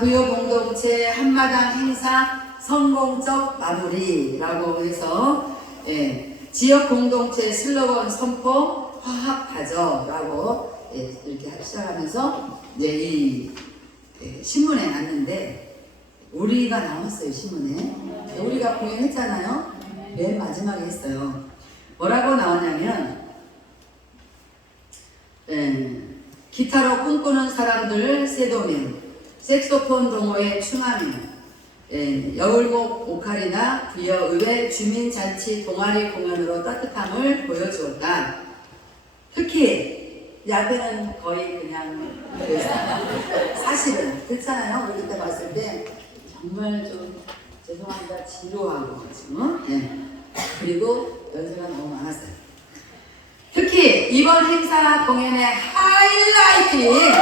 부여 공동체 한마당 행사 성공적 마무리라고 해서 지역 공동체 슬로건 선포 화합하죠라고 이렇게 시작하면서 이제 이 신문에 났는데 우리가 나왔어요. 신문에 우리가 공연했잖아요. 맨 마지막에 했어요. 뭐라고 나왔냐면 기타로 꿈꾸는 사람들 세도면, 색소폰 동호회 충하면, 여울목 오카리나 부여의회 주민잔치 동아리 공연으로 따뜻함을 보여주었다. 특히 이 앞에는 거의 그냥 사실은 그렇잖아요. 우리 그때 봤을 때 정말 좀 죄송합니다. 지루하고 그리고 연세가 너무 많았어요. 특히 이번 행사 공연의 하이라이트인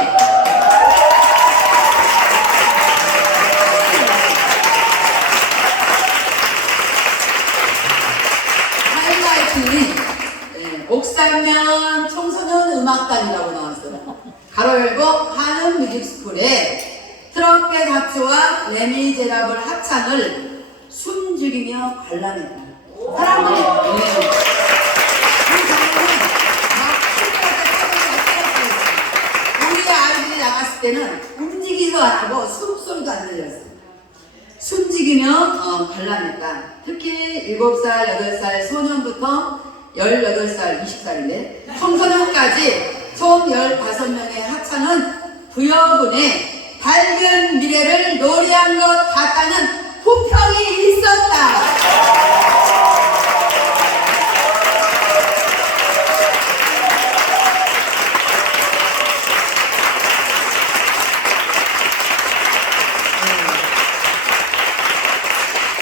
옥상면 청소년 음악단이라고 나왔어요. 가로 열고 한음 뮤직스쿨에 트럼펫 합주와 레미제라블 합창을 숨죽이며 관람했다. 사람들이 우리 아이들이 나갔을 때는 움직이지도 안 하고 숨소리도 안 들렸어요. 숨죽이며 관람했다. 특히 7살, 8살 소년부터 18살, 20살인데 청소년까지 총 15명의 합창은 부여군의 밝은 미래를 노래한 것 같다는 후평이 있었다.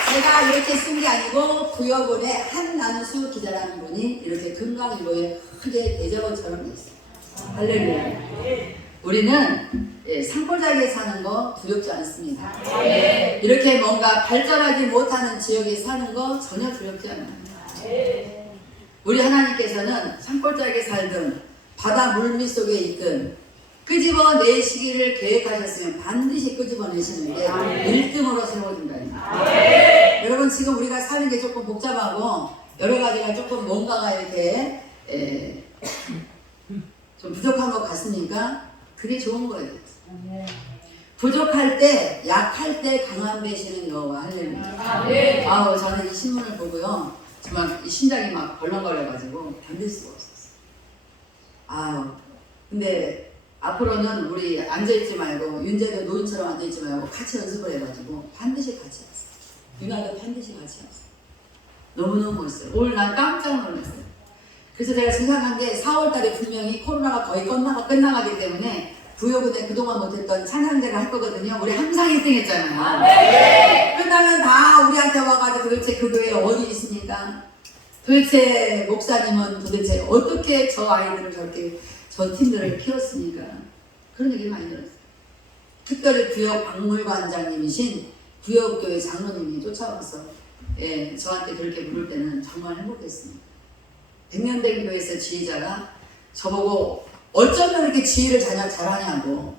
제가 이렇게 쓴 게 아니고 부여군의 한남수 기자라는 분이 이렇게 금강일보에 크게 대자보처럼 있어요. 할렐루야. 우리는 산골짜기에 사는 거 두렵지 않습니다. 이렇게 뭔가 발전하지 못하는 지역에 사는 거 전혀 두렵지 않아요. 우리 하나님께서는 산골짜기에 살든 바다 물밑 속에 있든 끄집어내시기를 계획하셨으면 반드시 끄집어내시는데 1등으로 세워준다니까. 여러분 지금 우리가 사는 게 조금 복잡하고 여러 가지가 조금 뭔가가 이렇게 좀 부족한 것 같으니까 그게 좋은 거예요. 부족할 때, 약할 때 강한 되시는 여호와 할렐루야. 아우 저는 이 신문을 보고요 정말 이 심장이 막 벌렁거려가지고 견딜 수가 없었어요. 아우 근데 앞으로는 우리 앉아있지 말고 윤재도 노인처럼 앉아있지 말고 같이 연습을 해가지고 반드시 같이 왔어요. 윤아도 반드시 같이 왔어요. 너무너무 멋있어요. 오늘 난 깜짝 놀랐어요. 그래서 제가 생각한 게 4월달에 분명히 코로나가 거의 끝나가기 때문에 부여군에 그동안 못했던 찬양제를 할 거거든요. 우리 항상 1등 했잖아요. 끝나면 다 우리한테 와가지고 도대체 그 교회 어디 있습니까? 도대체 목사님은 도대체 어떻게 저 아이들을 저렇게 저 팀들을 키웠으니까 그런 얘기를 많이 들었어요. 특별히 부여 박물관장님이신 부여교회 장로님이 쫓아와서 저한테 그렇게 부를 때는 정말 행복했습니다. 100년 된 교회에서 지휘자가 저보고 어쩌면 이렇게 지휘를 잘하냐고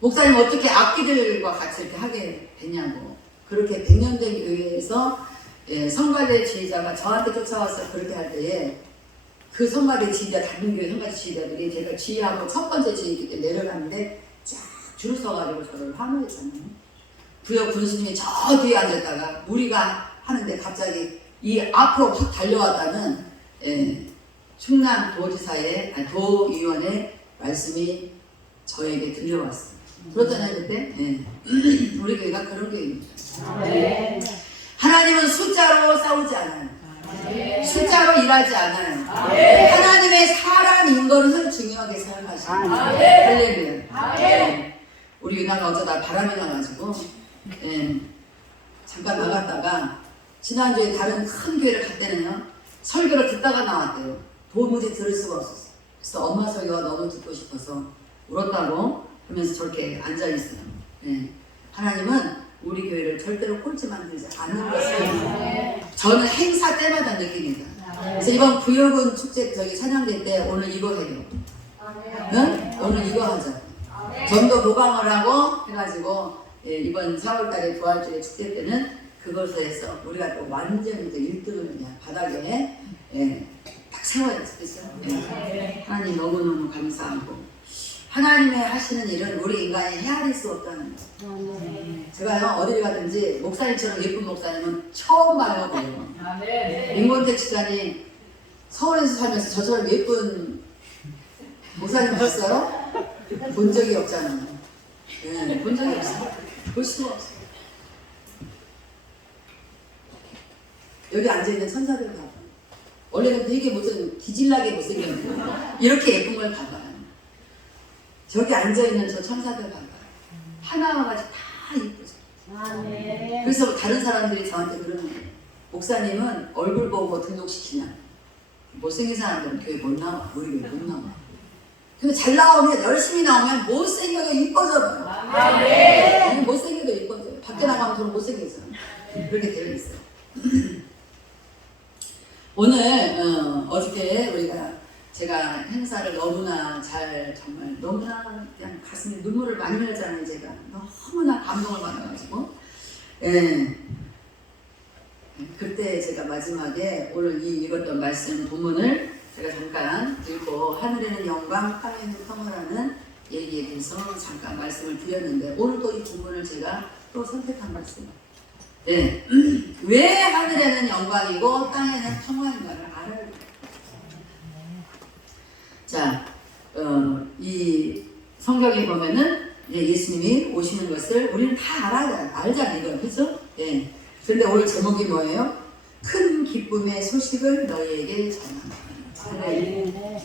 목사님 어떻게 악기들과 같이 이렇게 하게 됐냐고 그렇게 100년 된 교회에서 성가대 지휘자가 저한테 쫓아와서 그렇게 할 때에 그 성가대 지휘자, 다른 교회 성가대 지휘자들이 제가 지휘하고 첫 번째 지휘 때 내려가는데 쫙 줄을 서가지고 저를 환호했잖아요. 부여 군수님이 저 뒤에 앉았다가 우리가 하는데 갑자기 이 앞으로 확 달려왔다는 충남 도지사의, 도의원의 말씀이 저에게 들려왔어요. 그렇잖아요, 그때? 우리 교회가 그런 교회입니다. 하나님은 숫자로 싸우지 않아요. 숫자로 일하지 않아요. 하나님의 사람인 것을 중요하게 생각하십니다. 할렐루야. 우리 유나가 어쩌다 바람이 나가지고 잠깐 나갔다가 지난주에 다른 큰 교회를 갔대는요. 설교를 듣다가 나왔대요. 도무지 들을 수가 없었어요. 그래서 엄마 설교가 너무 듣고 싶어서 울었다고 하면서 저렇게 앉아있어요. 하나님은 우리 교회를 절대로 꼴찌 만들지 않는 것을 저는 행사 때마다 느낍니다. 그래서 이번 부여군 축제 저기 찬양대 때 오늘 이거 해요. 응? 오늘 이거 하자. 전도 보강을 하고 해가지고 예, 이번 4월달에 부활주의 축제 때는 그것에서 우리가 또 완전히 또 1등을 그냥 바닥에 예, 딱 세워졌겠죠. 예. 하나님 너무너무 감사하고 하나님의 하시는 일은 우리 인간이 헤아릴 수 없다는 거예요. 제가요 어딜 가든지 목사님처럼 예쁜 목사님은 처음 봐요. 임권택 집사님 서울에서 살면서 저처럼 예쁜 목사님 봤어요? 본 적이 없잖아요. 네, 본 적이 없어요. 볼 수가 없어요. 여기 앉아있는 천사들 봐봐. 원래는 되게 무슨 기질나게 못생겼는데 이렇게 예쁜 걸 봐봐요. 저기 앉아있는 저 천사들 봐봐요. 하나하나같이 다 예쁘죠. 그래서 다른 사람들이 저한테 그러는 거예요. 목사님은 얼굴 보고 등록시키냐? 못생긴 사람들은 교회 못 나와. 우리 교회 못 나와. 근데 잘 나오면 열심히 나오면 못생겨도 이뻐져요. 못생겨도 이뻐져요. 밖에 나가면 더 못생겨져요. 그렇게 되어 있어요. 오늘 어저께 제가 행사를 너무나 정말 너무나 그냥 가슴에 눈물을 많이 흘렸잖아요. 제가 너무나 감동을 받아가지고 그때 제가 마지막에 오늘 읽었던 말씀 본문을 제가 잠깐 읽고 하늘에는 영광 땅에는 평화라는 얘기에 대해서 잠깐 말씀을 드렸는데 오늘 또 이 본문을 제가 또 선택한 말씀. 네. 왜 하늘에는 영광이고 땅에는 평화인가를 알아야 돼요. 자, 이 성경에 보면은 예수님이 오시는 것을 우리는 다 알잖아요. 이거 그렇죠? 예. 그런데 오늘 제목이 뭐예요? 큰 기쁨의 소식을 너희에게 전한다.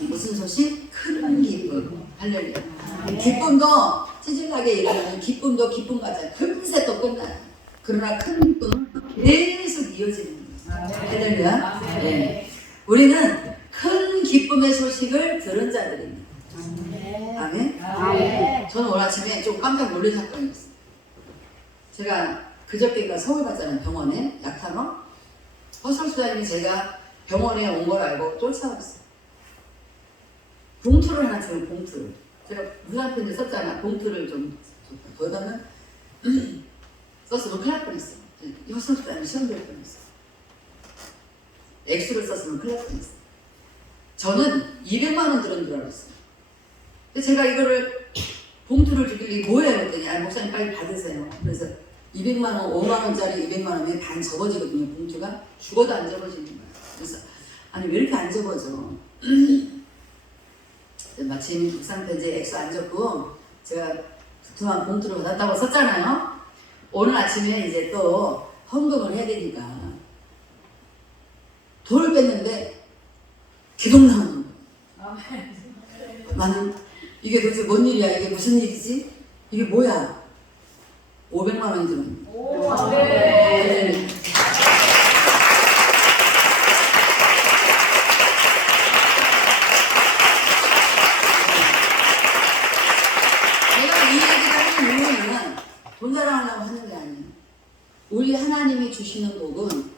무슨 소식? 큰 기쁨. 할렐루야. 기쁨도 찌질하게 일어나는 기쁨도 기쁨 같아요. 금세 또 끝나요. 그러나 큰 기쁨은 계속 이어지는 거예요. 할렐루야. 네. 우리는 큰 기쁨의 소식을 들은 자들입니다. 아멘. 저는 오늘 아침에 좀 깜짝 놀란 사건이 있어요. 제가 그저께가 서울 갔잖아요. 병원에 약타러. 허설수장님이 제가 병원에 온 걸 알고 쫓아왔어요. 봉투를 하나 주면 봉투를. 제가 무상편지 썼잖아. 봉투를 좀 거기다가 썼으면 큰일 날 뻔했어. 허설수장님이 시험 될 뻔했어. 액수를 썼으면 큰일 날 뻔했어. 저는 200만 원 들은 줄 알았어요. 근데 제가 이거를 봉투를 주길래 뭐예요? 그랬더니 아니 목사님 빨리 받으세요. 그래서 200만 원, 5만 원짜리 200만 원에 반 접어지거든요. 봉투가 죽어도 안 접어지는 거예요. 그래서 아니 왜 이렇게 안 접어져? 마침 국상편지에 액수 안 접고 제가 두툼한 봉투를 받았다고 썼잖아요. 오늘 아침에 이제 또 헌금을 해야 되니까 돈을 뺐는데 기동 나오는 거예요. 나는 이게 도대체 뭔 일이야? 이게 무슨 일이지? 이게 뭐야? 500만 원이 들어있는 거예요. 내가 이 얘기를 하는 이유는 돈 자랑하려고 하는 게 아니에요. 우리 하나님이 주시는 복은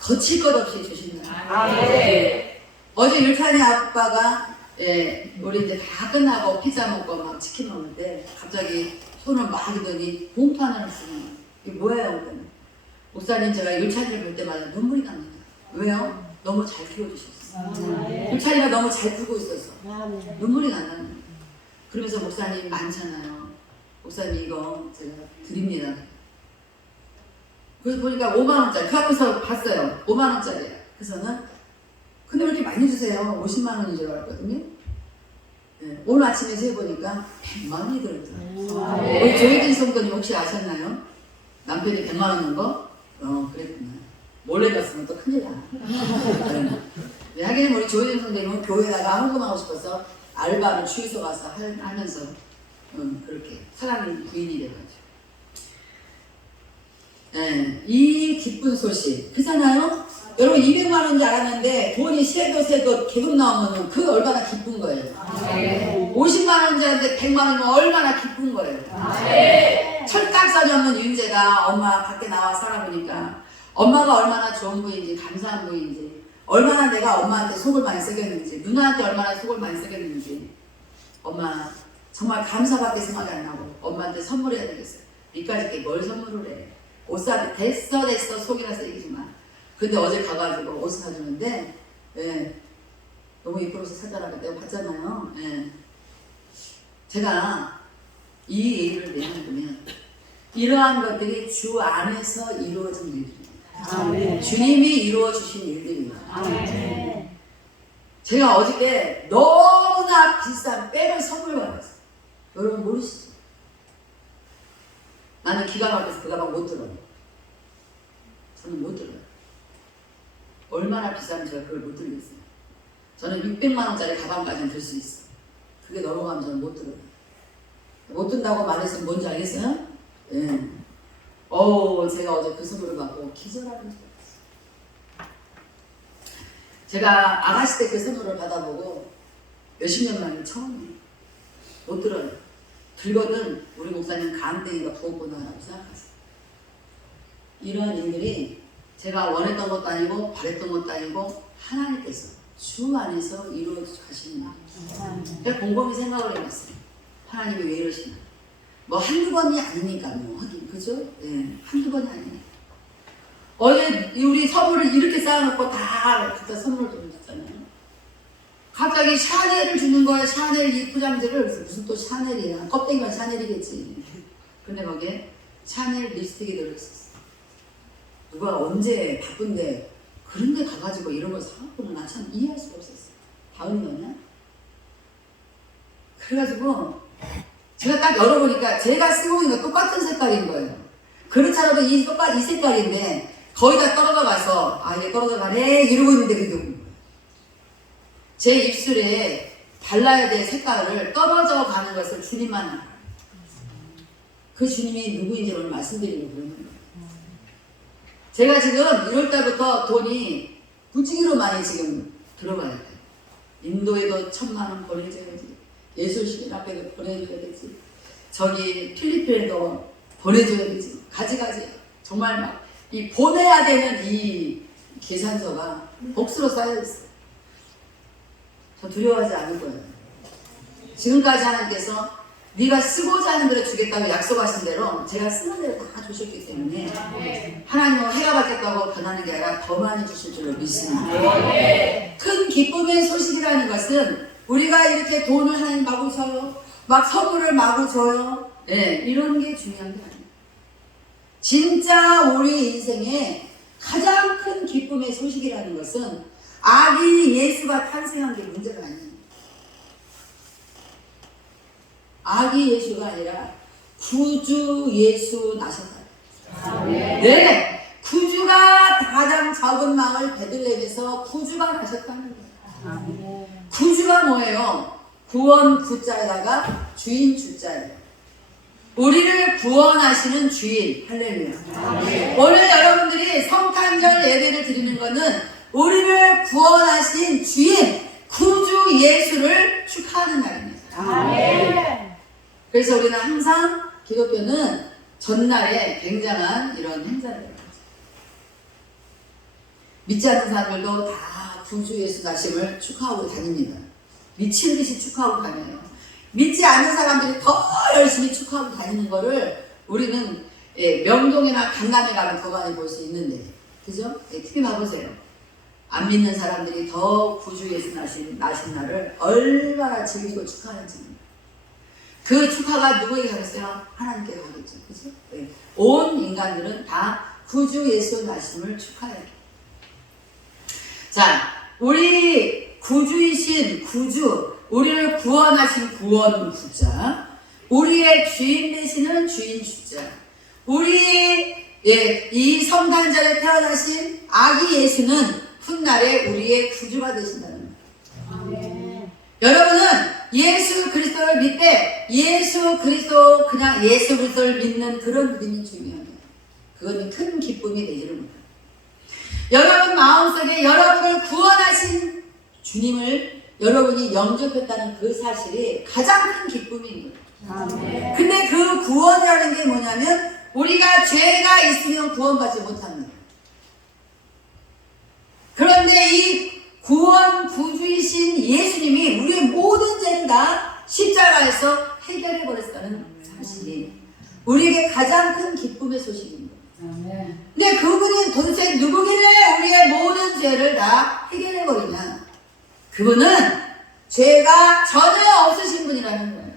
거칠 것 없이 주시는 거예요. 어제 율찬이 아빠가 우리 이제 다 끝나고 피자 먹고 막 치킨 먹는데 갑자기 손을 막 하더니 봉투 하나를 주는 거예요. 이게 뭐예요? 그러면 목사님 제가 율찬이를 볼 때마다 눈물이 납니다. 왜요? 너무 잘 키워주셨어요. 율찬이가 너무 잘 크고 있어서 눈물이 난다는 거예요. 그러면서 목사님 많잖아요. 목사님 이거 제가 드립니다. 그래서 보니까 5만원짜리 그 앞에서 봤어요. 5만원짜리야. 그래서는 근데 왜 이렇게 많이 주세요? 50만 원인 줄 알았거든요. 네, 오늘 아침에 세보니까 100만 원이 들었더라고요. 우리 조혜진 성도님 혹시 아셨나요? 남편이 100만 원 준 거? 그랬구나. 몰래 갔으면 또 큰일 나. 네, 하긴 우리 조혜진 성도님은 교회에다가 헌금하고 싶어서 알바를 주유소 가서 하면서 그렇게 사랑의 부인이 돼가지고. 네, 이 기쁜 소식 그잖아요? 여러분 200만 원인 줄 알았는데 돈이 새도 계속 나오면 그 얼마나 기쁜 거예요. 50만 원인 줄 알았는데 100만 원이면 얼마나 기쁜 거예요. 철딱서니 없는 윤재가 엄마 밖에 나와 살아보니까 엄마가 얼마나 좋은 부인지 감사한 부인지 얼마나 내가 엄마한테 속을 많이 썩였는지 누나한테 얼마나 속을 많이 썩였는지 엄마 정말 감사밖에 생각이 안 나고 엄마한테 선물해야 되겠어요. 이까짓 뭘 선물을 해. 옷 사, 됐어 속이나 쓰이지만. 근데 어제 가가지고 옷 사주는데 예, 너무 이쁘면서 사달라고 내가 봤잖아요. 예. 제가 이 얘기를 내놓으면 이러한 것들이 주 안에서 이루어진 일들입니다. 아멘. 주님이 이루어 주신 일들입니다. 아멘. 제가 어저께 너무나 비싼 백을 선물 받았어요. 여러분 모르시죠? 나는 기가 막혀서 그 가방 못 들어요. 저는 못 들어요. 얼마나 비싸면 제가 그걸 못 들겠어요. 저는 600만 원짜리 가방까지는 들 수 있어요. 그게 넘어가면 저는 못 들어요. 못 든다고 말해서 뭔지 알겠어요? 예. 제가 어제 그 선물을 받고 기절하는 줄 알았어요. 제가 아가씨 때 그 선물을 받아보고 몇십 년 만에 처음이에요. 못 들어요. 들거든 우리 목사님 간땡이가 부었구나라고 생각하세요. 이러한 일들이 제가 원했던 것도 아니고 바랬던 것도 아니고 하나님께서 주 안에서 이루어 가시는 일이에요. 제가 곰곰이 생각을 해봤어요. 하나님이 왜 이러시나. 뭐 한두 번이 아니니까 뭐 하긴 그죠? 예, 한두 번이 아니니까. 어제 우리 선물을 이렇게 쌓아놓고 다 그때 선물을 줬잖아요. 갑자기 샤넬을 주는 거예요. 샤넬 이 포장지를. 무슨 또 샤넬이야. 껍데기만 샤넬이겠지. 근데 거기에 샤넬 립스틱이 들어있었어. 누가 언제 바쁜데 그런 데 가가지고 이런 걸 사갖고는 나 참 이해할 수가 없었어. 다은 거냐? 그래가지고 제가 딱 열어보니까 제가 쓰고 있는 거 똑같은 색깔인 거예요. 그렇지 않아도 이 색깔인데 거의 다 떨어져 가서 이게 떨어져 가네 이러고 있는데 그게 누군 거예요. 제 입술에 발라야 될 색깔을 떨어져 가는 것을 주님만 알아요. 그 주님이 누구인지 오늘 말씀드리려고 그러는 거예요. 제가 지금 1월달부터 돈이 부지기로 많이 지금 들어가야 돼요. 인도에도 1000만 원 보내줘야지. 예술시대 앞에도 보내줘야 되지. 저기 필리핀에도 보내줘야 되지. 가지가지. 정말 막 이 보내야 되는 이 계산서가 복수로 쌓여있어요. 저 두려워하지 않을 거예요. 지금까지 하나님께서 네가 쓰고자 하는 대로 주겠다고 약속하신 대로 제가 쓰는 대로 다 주셨기 때문에 하나님은 해가 받겠다고 변하는 게 아니라 더 많이 주실 줄로 믿습니다. 큰 기쁨의 소식이라는 것은 우리가 이렇게 돈을 하나님 마구 줘요. 막 선물을 마구 줘요. 네, 이런 게 중요한 게 아니에요. 진짜 우리 인생에 가장 큰 기쁨의 소식이라는 것은 아기 예수가 탄생한 게 문제가 아니에요. 아기 예수가 아니라 구주 예수 나셨다. 네, 구주가 가장 적은 마을 베들레헴에서 구주가 나셨다는 거예요. 구주가 뭐예요? 구원 구자에다가 주인 주자예요. 우리를 구원하시는 주인. 할렐루야. 오늘 여러분들이 성탄절 예배를 드리는 것은 우리를 구원하신 주인 구주 예수를 축하하는 날입니다. 아멘. 그래서 우리는 항상 기독교는 전날에 굉장한 이런 행사를 해요. 믿지 않는 사람들도 다 구주 예수 나심을 축하하고 다닙니다. 미친 듯이 축하하고 다녀요. 믿지 않는 사람들이 더 열심히 축하하고 다니는 거를 우리는 명동이나 강남에 가면 더 많이 볼 수 있는데, 그죠? 특히 봐보세요. 안 믿는 사람들이 더 구주 예수 나신 날을 얼마나 즐기고 축하하는지. 그 축하가 누구에게 가겠어요? 하나님께 가겠죠. 그죠? 네. 온 인간들은 다 구주 예수 나심을 축하해요. 자, 우리 구주이신 구주, 우리를 구원하신 구원 구자, 우리의 주인 되시는 주인 주자, 이 성탄절에 태어나신 아기 예수는 훗날에 우리의 구주가 되신다는 거예요. 여러분은 예수 그리스도를 믿되 예수 그리스도 그냥 예수 그리스도를 믿는 그런 믿음이 중요해요. 그거는 큰 기쁨이 되지를 못해요. 여러분 마음속에 여러분을 구원하신 주님을 여러분이 영접했다는 그 사실이 가장 큰 기쁨인 거예요. 근데 그 구원이라는 게 뭐냐면 우리가 죄가 있으면 구원받지 못합니다. 그런데 이 구원 구주이신 예수님이 우리의 모든 죄를 다 십자가에서 해결해 버렸다는 사실이 우리에게 가장 큰 기쁨의 소식입니다. 아멘. 근데 그분이 도대체 누구길래 우리의 모든 죄를 다 해결해버리냐? 그분은 죄가 전혀 없으신 분이라는 거예요.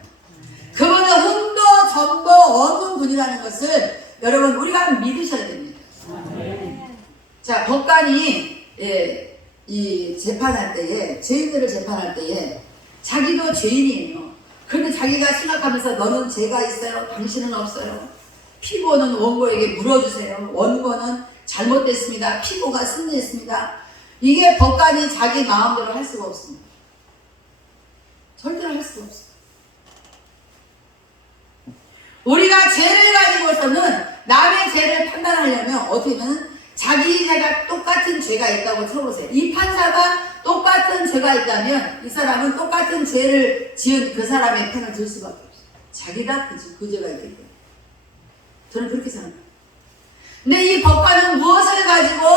그분은 흠도 점도 없는 분이라는 것을 여러분 우리가 믿으셔야 됩니다. 자, 법관이 이 재판할 때에, 죄인들을 재판할 때에 자기도 죄인이에요. 그런데 자기가 생각하면서 너는 죄가 있어요, 당신은 없어요. 피고는 원고에게 물어주세요. 원고는 잘못됐습니다. 피고가 승리했습니다. 이게 법관이 자기 마음대로 할 수가 없습니다. 절대로 할 수가 없어요. 우리가 죄를 가지고서는 남의 죄를 판단하려면 어떻게 보면 자기 죄가 똑같은 죄가 있다고 쳐보세요. 이 판사가 똑같은 죄가 있다면 이 사람은 똑같은 죄를 지은 그 사람의 편을 들 수밖에 없어요. 자기가 그 죄가 있기 때문에. 저는 그렇게 생각해요. 근데 이 법관은 무엇을 가지고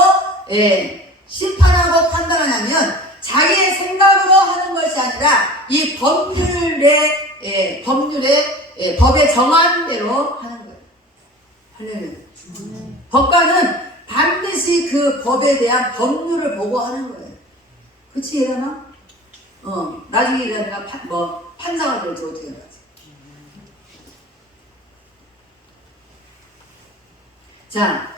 심판하고 판단하냐면 자기의 생각으로 하는 것이 아니라 이 법에 정한 대로 하는 거예요. 할렐루야. 법관은 반드시 그 법에 대한 법률을 보고 하는 거예요. 그치, 얘들아? 나중에 얘들아 판사가 될지 어떻게 할지. 자,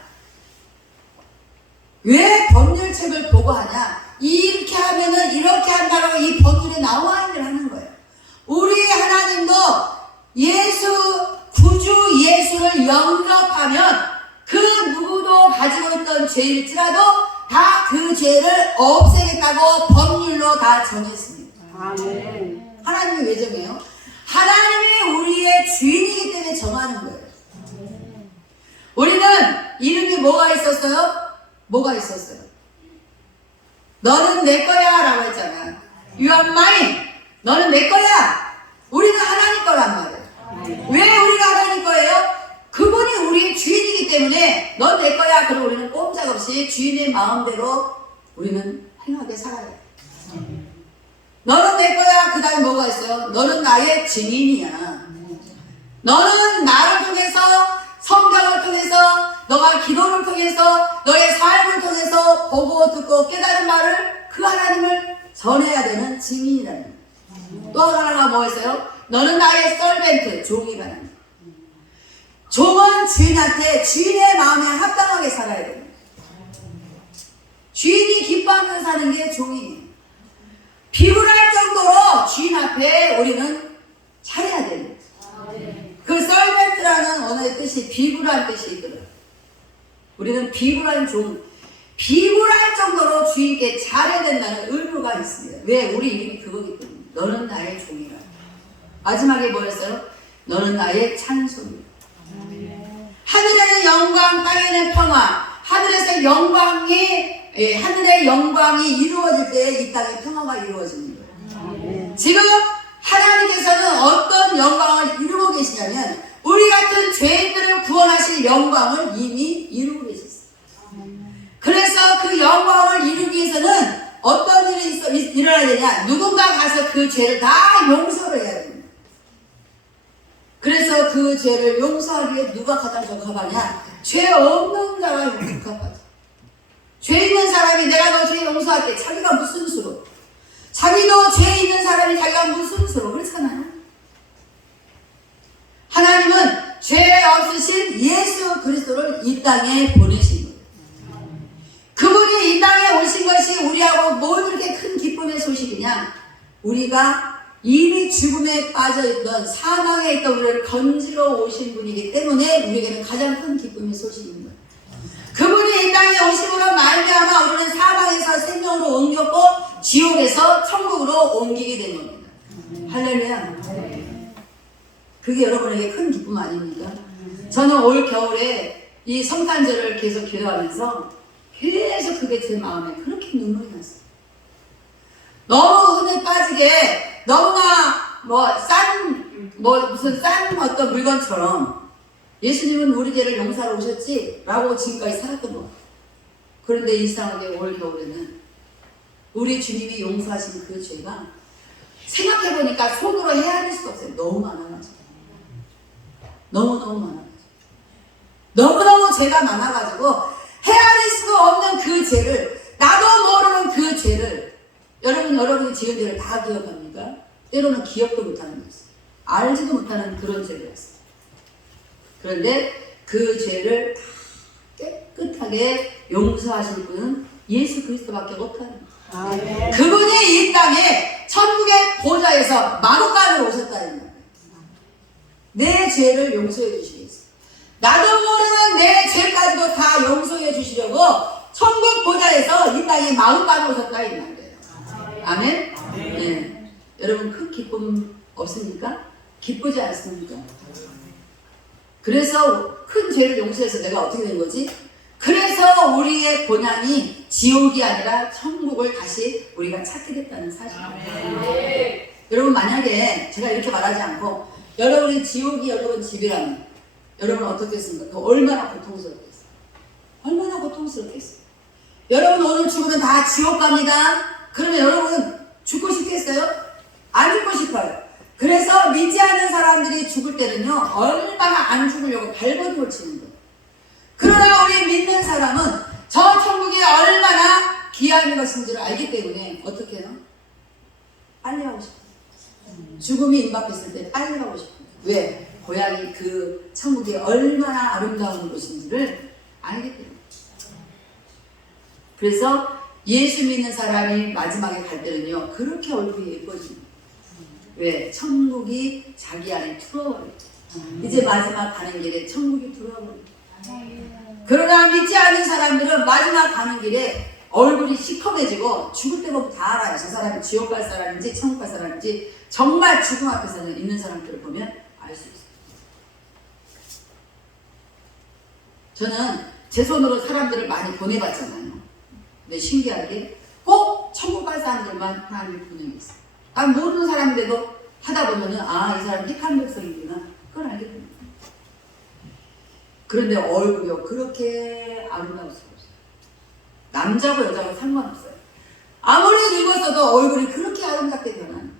왜 법률책을 보고 하냐? 이렇게 하면은 이렇게 한다라고 이 법률에 나와 있는 하는 거예요. 우리 하나님도 구주 예수를 영접하면 그 누구도 가지고 있던 죄일지라도 다 그 죄를 없애겠다고 법률로 다 정했습니다. 아멘. 하나님이 왜 정해요? 하나님이 우리의 주인이기 때문에 정하는 거예요. 우리는 이름이 뭐가 있었어요? 뭐가 있었어요? 너는 내 거야 라고 했잖아. You are mine. 너는 내 거야. 우리는 하나님 거란 말이에요. 왜 우리가 하나님 거예요? 그분이 우리의 주인이기 때문에 넌 내 거야. 그럼 우리는 꼼짝없이 주인의 마음대로 우리는 행하게 살아야 돼. 너는 내 거야. 그 다음에 뭐가 있어요? 너는 나의 증인이야. 너는 나를 통해서, 성경을 통해서, 너가 기도를 통해서, 너의 삶을 통해서 보고 듣고 깨달은 말을 그 하나님을 전해야 되는 증인이라는 거예요. 또 하나가 뭐였어요? 너는 나의 서벤트, 종이라는 거예요. 종은 주인한테 주인의 마음에 합당하게 살아야 됩니다. 주인이 기뻐하면서 사는 게 종이에요. 비굴할 정도로 주인 앞에 우리는 잘해야 됩니다. 그 서벤트라는 언어의 뜻이 비굴한 뜻이 있거든요. 우리는 비굴한 종, 비굴할 정도로 주인께 잘해야 된다는 의무가 있습니다. 왜? 우리 이름이 그거기 때문에. 너는 나의 종이라. 마지막에 뭐였어요? 너는 나의 찬송이라. 하늘에는 영광, 땅에는 평화. 하늘에서 하늘의 영광이 이루어질 때 이 땅에 평화가 이루어지는 거예요. 지금 하나님께서는 어떤 영광을 이루고 계시냐면 우리 같은 죄인들을 구원하실 영광을 이미 이루고 계셨어요. 그래서 그 영광을 이루기 위해서는 어떤 일이 일어나야 되냐? 누군가 가서 그 죄를 다 용서를 해야 됩니다. 그래서 그 죄를 용서하기에 누가 가장 적합하냐? 죄 없는 자가 적합하죠. 죄 있는 사람이 내가 너 죄 용서할게. 자기가 무슨 수로? 자기도 죄 있는 사람이 자기가 무슨 수로? 그렇잖아요. 하나님은 죄 없으신 예수 그리스도를 이 땅에 보내신 거예요. 그분이 이 땅에 오신 것이 우리하고 뭘 그렇게 큰 기쁨의 소식이냐? 우리가 이미 죽음에 빠져있던 사망에 있던 우리를 건지러 오신 분이기 때문에 우리에게는 가장 큰 기쁨의 소식인 거예요. 그분이 이 땅에 오심으로 말미암아 우리는 사망에서 생명으로 옮겼고 지옥에서 천국으로 옮기게 된 겁니다. 할렐루야. 그게 여러분에게 큰 기쁨 아닙니까? 저는 올 겨울에 이 성탄절을 계속 기도하면서 계속 그게 제 마음에 그렇게 눈물이 났어요. 너무 흔해 빠지게 너무나 무슨 싼 어떤 물건처럼 예수님은 우리 죄를 용서하러 오셨지? 라고 지금까지 살았던 것 같아요. 그런데 이상하게 올 겨울에는 우리 주님이 용서하신 그 죄가 생각해보니까 손으로 헤아릴 수가 없어요. 너무 많아가지고. 너무너무 많아가지고. 너무너무 죄가 많아가지고 헤아릴 수가 없는 그 죄를, 나도 모르는 그 죄를, 여러분이 지은 죄를 다 기억합니까? 때로는 기억도 못하는 거였어요. 알지도 못하는 그런 죄였어요. 그런데 그 죄를 다 깨끗하게 용서하실 분은 예수 그리스도밖에 없다는 거예요. 그분이 이 땅에 천국의 보좌에서 마룻간으로 오셨다는 거예요. 내 죄를 용서해 주시겠어요. 나도 모르는 내 죄까지도 다 용서해 주시려고 천국 보좌에서 이 땅에 마룻간으로 오셨다 이 말이에요. 아멘? 네. 여러분 큰 기쁨 없습니까? 기쁘지 않습니까? 그래서 큰 죄를 용서해서 내가 어떻게 된 거지? 그래서 우리의 본향이 지옥이 아니라 천국을 다시 우리가 찾게 됐다는 사실입니다. 여러분 만약에 제가 이렇게 말하지 않고 여러분의 지옥이 여러분 집이라면 여러분 어떻겠습니까? 그 얼마나 고통스럽겠어요? 얼마나 고통스럽겠어요? 여러분 오늘 죽으면 다 지옥 갑니다. 그러면 여러분 죽고 싶겠어요? 안 죽고 싶어요. 그래서 믿지 않는 사람들이 죽을 때는요 얼마나 안 죽으려고 발버둥을 치는 거예요. 그러나 우리 믿는 사람은 저 천국이 얼마나 귀한 것인지를 알기 때문에 어떻게 해요? 빨리 가고 싶어요. 죽음이 임박했을 때 빨리 가고 싶어요. 왜? 고향이 그 천국이 얼마나 아름다운 곳인지를 알기 때문에. 그래서 예수 믿는 사람이 마지막에 갈 때는요 그렇게 얼굴이 예뻐집니다. 왜? 천국이 자기 안에 들어와요. 이제 마지막 가는 길에 천국이 들어와요. 그러나 믿지 않는 사람들은 마지막 가는 길에 얼굴이 시커매지고 죽을 때 보면 다 알아요. 저 사람이 지옥 갈 사람인지 천국 갈 사람인지 정말 죽음 앞에서는 있는 사람들을 보면 알 수 있어요. 저는 제 손으로 사람들을 많이 보내봤잖아요. 근데 신기하게 꼭 천국 갈 사람들만 하나님이 보내고 있어요. 난 모르는 사람인데도 하다 보면은 아, 이 사람 택한 백성이구나. 그걸 알게 됩니다. 그런데 얼굴이요 그렇게 아름다울 수가 없어요. 남자고 여자고 상관없어요. 아무리 늙었어도 얼굴이 그렇게 아름답게 변하는.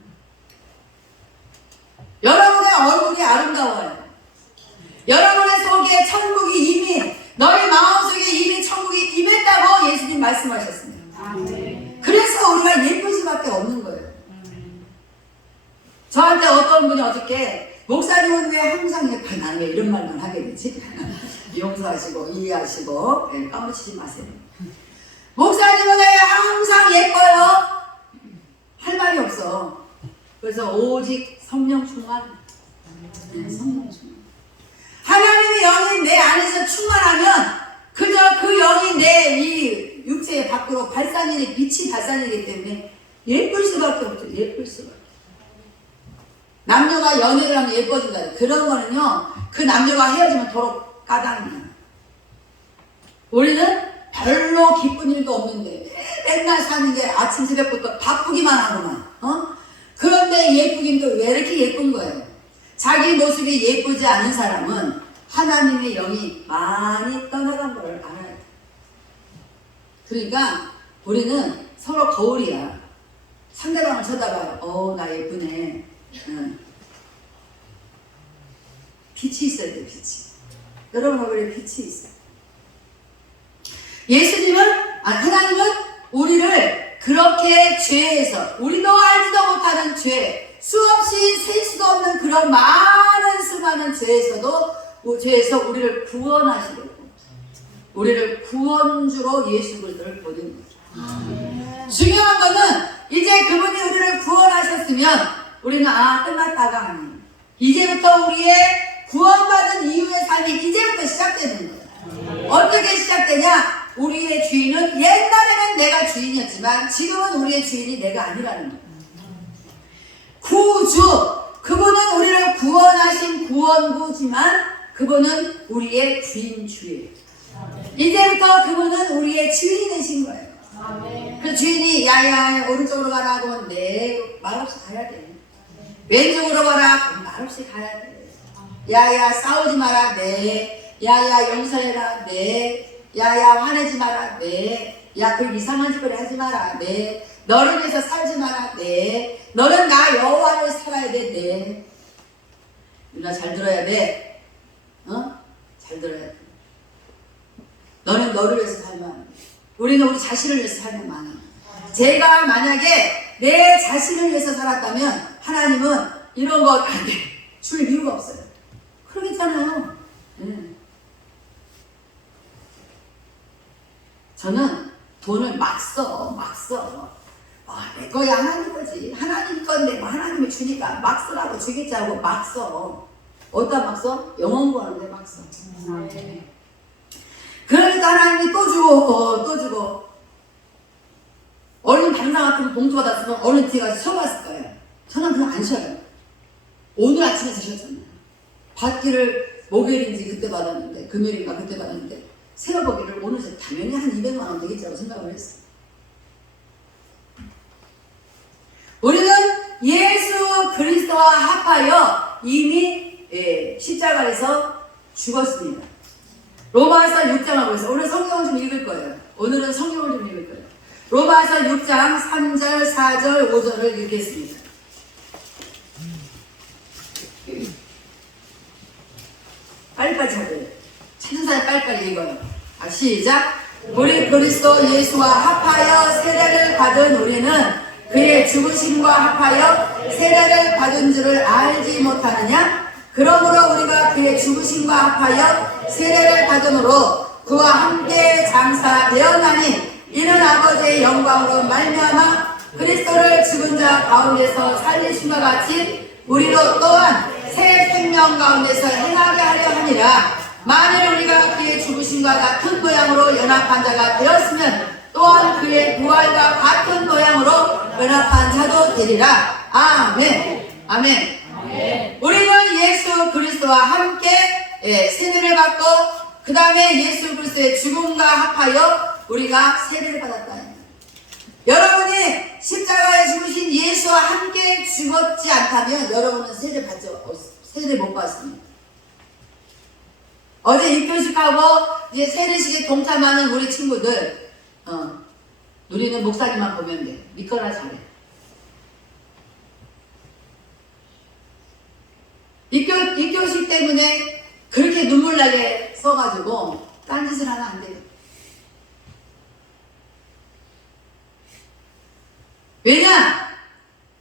여러분의 얼굴이 아름다워요. 여러분의 속에 천국이 이미 너희 마음속에 이미 천국이 임했다고 예수님 말씀하셨습니다. 그래서 우리가 예쁠 수밖에 없는 거예요. 저한테 어떤 분이 어저께 목사님은 왜 항상 예뻐요? 나는 왜 이런 말만 하게 되지? 용서하시고 이해하시고 네, 까무치지 마세요. 목사님은 왜 항상 예뻐요? 할 말이 없어. 그래서 오직 성령 충만. 네, 성령 충만. 하나님의 영이 내 안에서 충만하면 그저 그 영이 내 이 육체 밖으로 발산이니 빛이 발산이기 때문에 예쁠 수밖에 없죠. 예쁠 수밖에. 남녀가 연애를 하면 예뻐진다. 그런 거는요 그 남녀가 헤어지면 도로 까당이야. 우리는 별로 기쁜 일도 없는데 맨날 사는 게 아침 새벽부터 바쁘기만 하구만. 그런데 예쁘긴 또 왜 이렇게 예쁜 거예요? 자기 모습이 예쁘지 않은 사람은 하나님의 영이 많이 떠나간 걸 알아야 돼. 그러니까 우리는 서로 거울이야. 상대방을 쳐다봐요. 나 예쁘네. 빛이 있어야 돼, 빛이. 여러분 얼굴에 빛이 있어요. 하나님은 우리를 그렇게 죄에서, 우리도 알지도 못하는 죄, 수없이 셀 수도 없는 그런 많은 수많은 죄에서 우리를 구원하시려고, 우리를 구원주로 예수 그리스도를 보낸 거죠. 중요한 거는 이제 그분이 우리를 구원하셨으면 우리는 끝났다가 아니에요. 이제부터 우리의 구원받은 이후의 삶이 이제부터 시작되는 거예요. 어떻게 시작되냐? 우리의 주인은 옛날에는 내가 주인이었지만 지금은 우리의 주인이 내가 아니라는 거예요. 구주, 그분은 우리를 구원하신 구원구지만 그분은 우리의 주인주예요. 이제부터 그분은 우리의 주인이 되신 거예요. 그 주인이 야야 오른쪽으로 가라 하면 네 말없이 가야 돼. 왼쪽으로 가라 그럼 말없이 가야 돼. 야야 싸우지 마라 네. 야야 용서해라 네. 야야 화내지 마라 네. 야 그 이상한 짓을 하지 마라 네. 너를 위해서 살지 마라 네. 너는 나 여호와를 살아야 돼 네. 누나 잘 들어야 돼. 잘 들어야 돼. 너는 너를 위해서 살면 안 돼. 우리는 우리 자신을 위해서 살면 많아. 제가 만약에 내 자신을 위해서 살았다면 하나님은 이런 거 안 돼. 줄 이유가 없어요. 그러겠잖아요. 저는 돈을 막 써. 내 거야 하나님 거지. 하나님 건데 뭐 하나님이 주니까 막 쓰라고 주겠지 하고 막 써. 어디다 막 써? 영원 구하는데 막 써. 그러니까 하나님이 또 주고. 얼른 당장 같은 봉투 받았으면 어느 뒤에 가서 쉬어갔을 거예요. 저는 그냥 안 쉬어요. 오늘 아침에 쉬었잖아요. 받기를 목요일인지 그때 받았는데, 금요일인가 그때 받았는데, 세어보기를 오늘 당연히 한 200만 원 되겠지라고 생각을 했어요. 우리는 예수 그리스도와 합하여 이미 십자가에서 죽었습니다. 로마서 6장하고 있어요. 오늘 성경을 좀 읽을 거예요. 오늘은 성경을 좀 읽을 거예요. 로마서 6장 3절, 4절, 5절을 읽겠습니다. 빨리빨리 찾아요. 찾은 사람이 빨리빨리 읽어요. 시작! 우리 그리스도 예수와 합하여 세례를 받은 우리는 그의 죽으심과 합하여 세례를 받은 줄을 알지 못하느냐? 그러므로 우리가 그의 죽으심과 합하여 세례를 받음으로 그와 함께 장사되었나니 이는 아버지의 영광으로 말미암아 그리스도를 죽은 자 가운데서 살리심과 같이 우리로 또한 새 생명 가운데서 행하게 하려 함이라. 만일 우리가 그의 죽으심과 같은 모양으로 연합한 자가 되었으면 또한 그의 부활과 같은 모양으로 연합한 자도 되리라. 아멘. 아멘. 우리는 예수 그리스도와 함께 세례를 받고 그 다음에 예수 그리스도의 죽음과 합하여 우리가 세례를 받았다. 여러분이 십자가에 죽으신 예수와 함께 죽었지 않다면 여러분은 세례 못 받습니다. 어제 입교식하고 이제 세례식에 동참하는 우리 친구들, 우리는 목사님만 보면 돼. 믿거나 잘해. 입교식 때문에 그렇게 눈물 나게 써가지고 딴짓을 하면 안 돼요. 왜냐?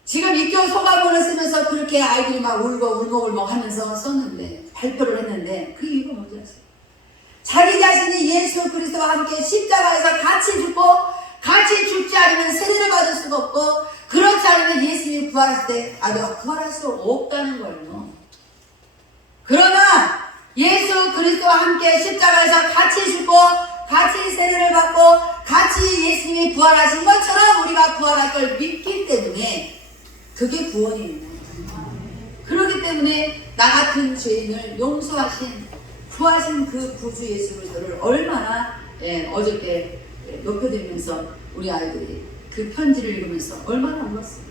지금 입교 소감문을 쓰면서 그렇게 아이들이 막 울먹울먹 하면서 썼는데, 발표를 했는데, 그 이유가 뭔지 아세요? 자기 자신이 예수 그리스도와 함께 십자가에서 같이 죽고, 같이 죽지 않으면 세례를 받을 수가 없고, 그렇지 않으면 예수님이 부활했을 때, 내가 부활할 수 없다는 거예요. 그러나, 예수 그리스도와 함께 십자가에서 같이 죽고, 같이 세례를 받고, 같이 예수님이 부활하신 것처럼 우리가 부활할 걸 믿기 때문에 그게 구원입니다. 그렇기 때문에 나 같은 죄인을 용서하신 구하신 그 구주 예수 그리스도를 얼마나 어저께 높여드리면서 우리 아이들이 그 편지를 읽으면서 얼마나 울었어요.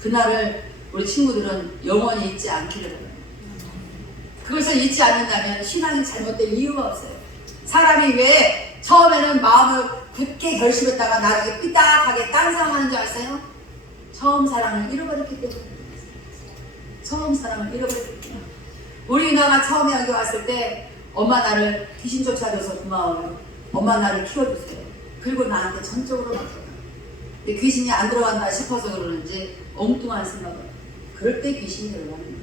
그날을 우리 친구들은 영원히 잊지 않기를 바랍니다. 그것을 잊지 않는다면 신앙이 잘못될 이유가 없어요. 사람이 왜 처음에는 마음을 굳게 결심했다가 나중에 삐딱하게 딴 사람 하는 줄 아세요? 처음 사랑을 잃어버렸기 때문에. 처음 사랑을 잃어버렸기 때문에. 우리 누나가 처음에 여기 왔을 때 엄마 나를 귀신 쫓아줘서 고마워요. 엄마 나를 키워주세요. 그리고 나한테 전적으로 맡겨요. 근데 귀신이 안 들어간다 싶어서 그러는지 엉뚱한 생각을. 그럴 때 귀신이 들어가는 거예요.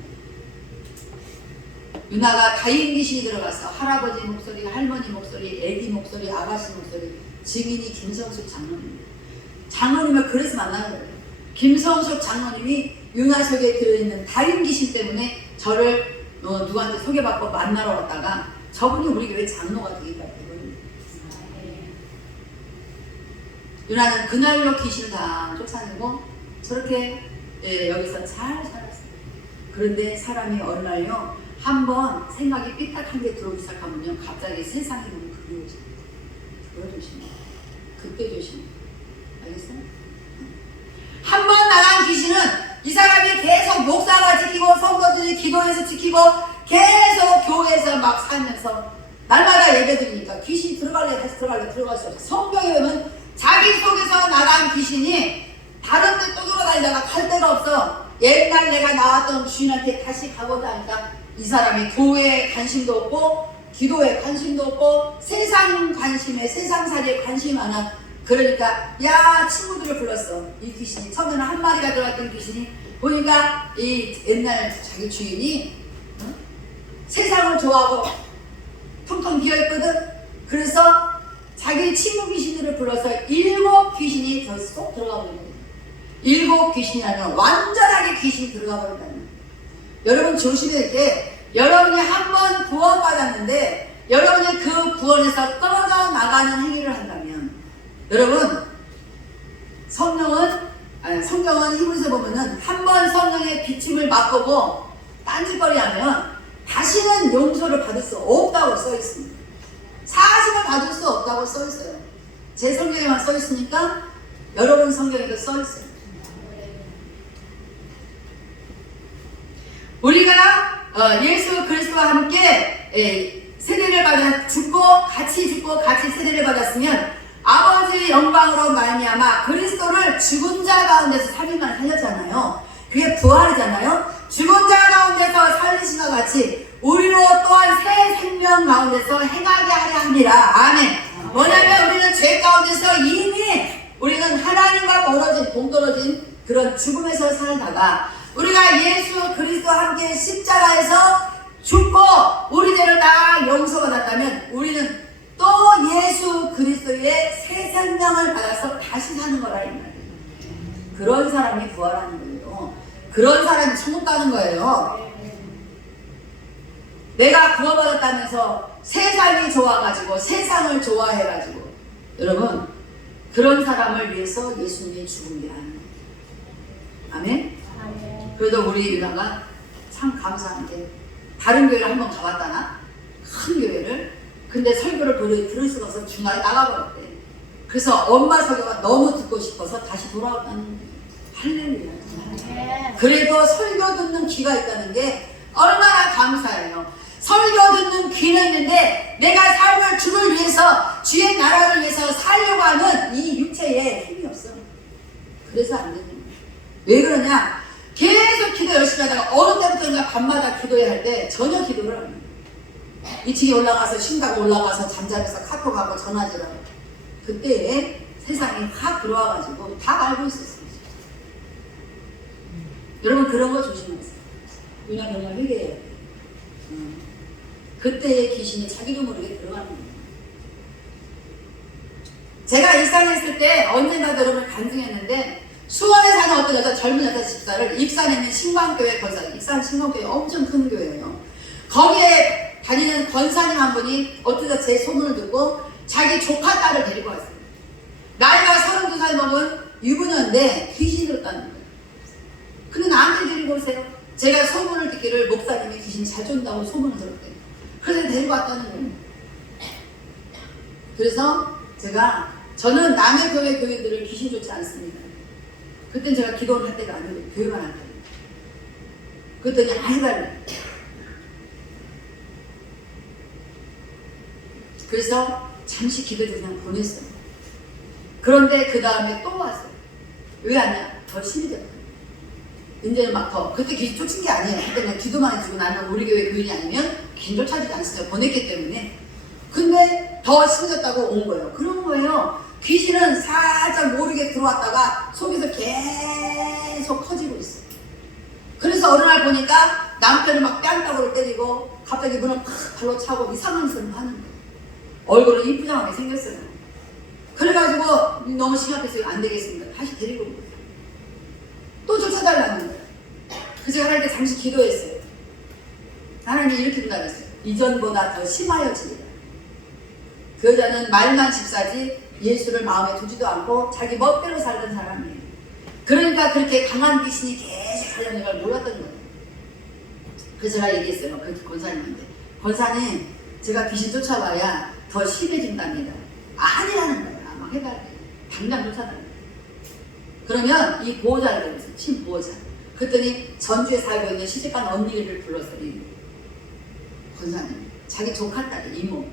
누나가 다인 귀신이 들어가서 할아버지 목소리, 할머니 목소리, 애기 목소리, 아가씨 목소리, 증인이 김성숙 장로님. 장로님을 그래서 만나는 거예요. 김성숙 장로님이 유나 속에 들어있는 다인 귀신 때문에 저를 누구한테 소개받고 만나러 왔다가 저분이 우리 교회 장로가 되기까지 되거든요. 유나는 그날로 귀신을 다 쫓아내고 저렇게 여기서 잘 살았어요. 그런데 사람이 어느 날요 한번 생각이 삐딱한 게 들어오기 시작하면요 갑자기 세상이 너무 그리워집니다. 그거 조심해요. 그때 조심해요. 알겠어요? 한 번 나간 귀신은 이 사람이 계속 목사가 지키고 성도들이 기도해서 지키고 계속 교회에서 막 살면서 날마다 예배드리니까 귀신이 들어갈래 다시 들어갈 수 없어요. 성경에 보면 자기 속에서 나간 귀신이 다른 데 또 돌아다니다가 갈 데가 없어. 옛날 내가 나왔던 주인한테 다시 가보자 하니까 이 사람이 교회에 관심도 없고 기도에 관심도 없고 세상 관심에 세상살이에 관심이 많아. 그러니까 야 친구들을 불렀어. 이 귀신이 처음에는 한 마리가 들어갔던 귀신이 보니까 이 옛날 자기 주인이 세상을 좋아하고 텅텅 비어있거든. 그래서 자기 친구 귀신들을 불러서 7 귀신이 더 쏙 들어가 버린 거예요. 7 귀신이라면 완전하게 귀신이 들어가 버린다는 거예요. 여러분 조심해야 돼. 여러분이 한번 구원받았는데 여러분이 그 구원에서 떨어져 나가는 행위를 한다면 여러분 성경은 히브리서 보면은 한번 성령의 비침을 맛보고 딴짓거리하면 다시는 용서를 받을 수 없다고 써 있습니다. 사심을 받을 수 없다고 써 있어요. 제 성경에만 써 있으니까 여러분 성경에도 써 있어요. 우리가 예수 그리스도와 함께 세례를 받아 죽고 같이 세례를 받았으면 아버지의 영광으로 말미암아 그리스도를 죽은 자 가운데서 3일 만에 살렸잖아요. 그게 부활이잖아요. 죽은 자 가운데서 살리신 것 같이 우리로 또한 새 생명 가운데서 행하게 하려 합니다. 아멘. 뭐냐면 우리는 죄 가운데서 이미 우리는 하나님과 멀어진 동떨어진 그런 죽음에서 살다가 우리가 예수 그리스도와 함께 십자가에서 죽고 우리 죄를 다 용서받았다면 우리는 또 예수 그리스도의 새 생명을 받아서 다시 사는 거라 이 말이에요. 그런 사람이 부활하는 거예요. 그런 사람이 천국 가는 거예요. 내가 구원받았다면서 세상이 좋아가지고 세상을 좋아해가지고 여러분 그런 사람을 위해서 예수님이 죽은 게 아니에요. 아멘? 그래도 우리 누나가 참 감사한 게 다른 교회를 한번 가봤다나 큰 교회를 근데 설교를 들을 수가 없어서 중간에 나가버렸대. 그래서 엄마 설교가 너무 듣고 싶어서 다시 돌아왔다는 할렐루야. 그래도 설교 듣는 귀가 있다는 게 얼마나 감사해요. 설교 듣는 귀는 있는데 내가 삶을 주를 위해서 주의 나라를 위해서 살려고 하는 이 육체에 힘이 없어. 그래서 안 되는 거야. 왜 그러냐? 계속 기도 열심히 하다가 어느 때부터인가 밤마다 기도해야 할 때 전혀 기도를 안 해요. 2층에 올라가서 쉰다고 올라가서 잠자면서 카톡하고 전화질하고 그때 세상이 확 들어와가지고 다 알고 있었어요. 여러분 그런 거 조심하세요. 누나 정말 회개해야 돼. 그때의 귀신이 자기도 모르게 들어가는 거예요. 제가 일산에 있을 때 언젠가 여러분을 간증했는데 수원에 사는 어떤 여자 젊은 여자 집사를 익산에 있는 신광교회 권사, 익산 신광교회 엄청 큰 교회예요. 거기에 다니는 권사님 한 분이 어쩌다 제 소문을 듣고 자기 조카 딸을 데리고 왔어요. 나이가 32살 먹은 유부녀인데 귀신이 들었다는 거예요. 근데 나한테 데리고 오세요. 제가 소문을 듣기를 목사님이 귀신 잘 쫓는다고 소문을 들었대요. 그래서 데리고 왔다는 거예요. 그래서 저는 남의 교회 교인들을 귀신 쫓지 않습니다. 그땐 제가 기도를 할 때가 아니고 교회만 할 때예요. 그랬더니 아이가 그래서 잠시 기도해서 그냥 보냈어요. 그런데 그 다음에 또 왔어요. 왜 왔냐? 더 심해졌다. 이제는 막 더 그때 귀신 쫓은 게 아니에요. 그때 그냥 기도만 해주고 나는 우리 교회 교인이 아니면 귀신 쫓아주지 않습니다. 보냈기 때문에. 근데 더 심해졌다고 온 거예요. 그런 거예요. 귀신은 살짝 모르게 들어왔다가 속에서 계속 커지고 있어요. 그래서 어느 날 보니까 남편을 막 뺨따구를 때리고 갑자기 문을 팍 발로 차고 이상한 소리를 하는 거예요. 얼굴은 이쁘장하게 생겼어요. 그래가지고 너무 심각해서 안 되겠습니다. 다시 데리고 온 거예요. 또 쫓아달라는 거예요. 그래서 하나님께 잠시 기도했어요. 하나님이 이렇게 된다고 했어요. 이전보다 더 심하여지리라. 그 여자는 말만 집사지 예수를 마음에 두지도 않고 자기 멋대로 살던 사람이에요. 그러니까 그렇게 강한 귀신이 계속 하려는 걸 몰랐던 거예요. 그래서 제가 얘기했어요. 그 권사님한테. 권사님, 제가 귀신 쫓아봐야 더 심해진답니다. 아니라는 거야. 막 해달래. 당장 쫓아달래. 그러면 이 보호자를 불렀어요. 친보호자. 그랬더니 전주에 살고 있는 시집간 언니를 불렀어요. 이 권사님. 자기 조카 딸이 이모.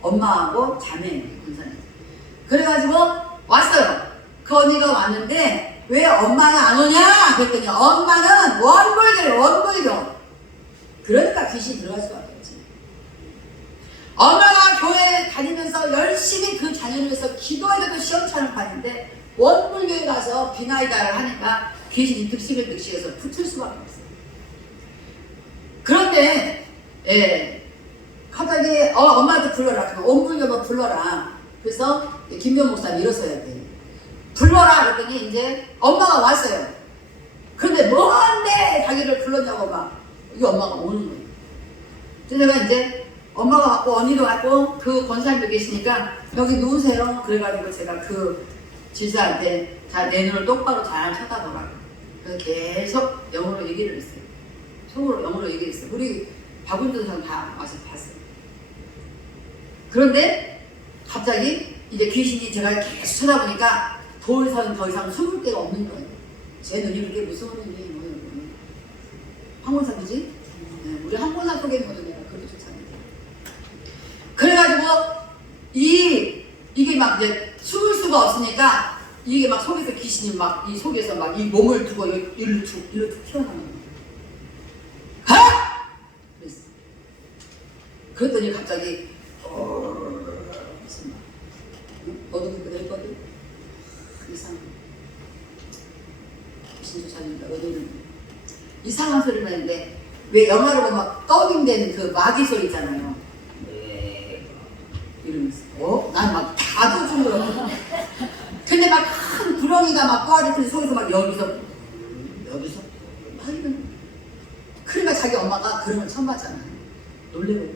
엄마하고 자매예요. 권사님. 그래가지고 왔어요. 그 언니가 왔는데 왜 엄마는 안 오냐? 그랬더니 엄마는 원불교. 그러니까 귀신이 들어갈 수밖에 없지. 엄마가 교회 다니면서 열심히 그 자녀를 위해서 기도해도 시험찮은 판인데 원불교회 가서 비나이다를 하니까 귀신이 득식해서 붙을 수밖에 없어요. 그런데 갑자기 엄마한테 불러라. 그럼 원불교만 불러라. 그래서 김병 목사님 일어서야 돼. 불러라 그랬더니 이제 엄마가 왔어요. 그런데 뭔데 자기를 불렀냐고 막 이 엄마가 오는 거예요. 그래서 내가 이제 엄마가 왔고 언니도 왔고 그 권사님도 계시니까 여기 누우세요. 그래가지고 제가 그 지사한테 자 내 눈을 똑바로 잘 쳐다보라고. 그래서 계속 영어로 얘기를 했어요. 속으로 영어로 얘기를 했어요. 우리 박운준 사람 다 와서 봤어요. 그런데 갑자기 이제 귀신이 제가 계속 쳐다보니까 더 이상 숨을 데가 없는 거예요. 제 눈이 그렇게 무서운 눈이 뭐예요? 항공사이지? 네, 우리 항공사 속에 있는 거는 내가 그렇게 좋잖아요. 그래가지고 이게 막 이제 숨을 수가 없으니까 이게 막 속에서 귀신이 막 이 속에서 막 이 몸을 두고 일로 툭 튀어나오는 거예요. 하! 그랬어. 그랬더니 갑자기 무슨 막 어둠이 그대로 했거든. 이상한 귀신 쫓아다니까 어둠이 이상한 소리를 했는데 왜 영화로 보면 막 더빙되는 그 마귀 소리 있잖아요. 이러면서 난 막 다도 좀 그렇고 근데 막 큰 구렁이가 막 꼬아리틀 속에서 막 여기서 막 이러는 그러니까 자기 엄마가 그런 걸 처음 봤잖아요. 놀래고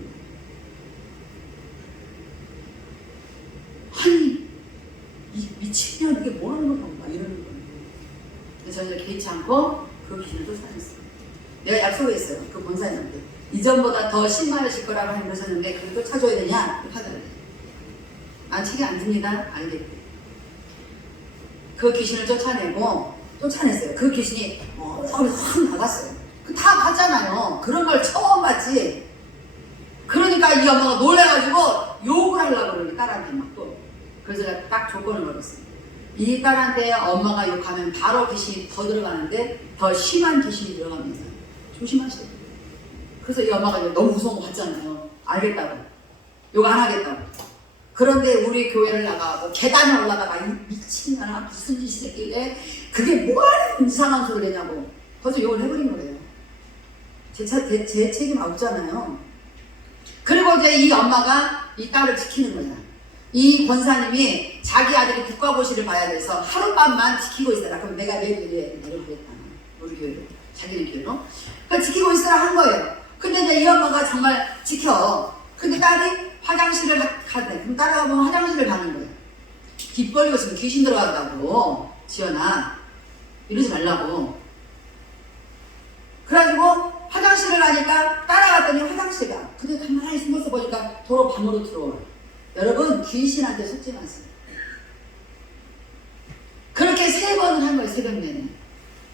아니 이 미친년 이게 뭐하는 건가 막 이러는 거예요. 그래서 저는 개의치 않고 그 귀신을 쫓아냈어요. 내가 약속했어요. 그 본사님한테 이전보다 더 신발하실 거라고 하셨는데 그걸 쫓아줘야 되냐? 하더라고요. 난 책이 안 집니다. 알겠대. 그 귀신을 쫓아냈어요. 그 귀신이 서울에 확 나갔어요. 다 봤잖아요. 그런 걸 처음 봤지. 그러니까 이 엄마가 놀래가지고 욕을 하려고 그러니 딸한테 막 또. 그래서 제가 딱 조건을 걸었어요. 이 딸한테 엄마가 욕하면 바로 귀신이 더 들어가는데 더 심한 귀신이 들어갑니다. 조심하세요. 그래서 이 엄마가 너무 무서운 거 봤잖아요. 알겠다고. 욕 안 하겠다고. 그런데 우리 교회를 나가고 계단을 올라가가 미친년아 무슨 짓이 했길래 그게 뭐하는 이상한 소리를 내냐고 벌써 욕을 해버린 거예요. 제 책임 없잖아요. 그리고 이제 이 엄마가 이 딸을 지키는 거야. 이 권사님이 자기 아들이 국가고시를 봐야 돼서 하룻밤만 지키고 있어라. 그럼 내가 내일 내려보겠다. 우리 교회로. 자기네 교회로. 그러니까 지키고 있으라 한 거예요. 근데 이제 이 엄마가 정말 지켜. 근데 딸이 화장실을 가네. 그럼 따라가면 화장실을 가는 거예요. 입 벌리고 있으면 귀신 들어간다고. 지연아. 이러지 말라고. 그래가지고 화장실을 가니까 따라갔더니 화장실 가. 근데 가만히 숨어서 보니까 도로 방으로 들어와요. 여러분 귀신한테 속지 마세요. 그렇게 3번을 한 거예요. 새벽 내내.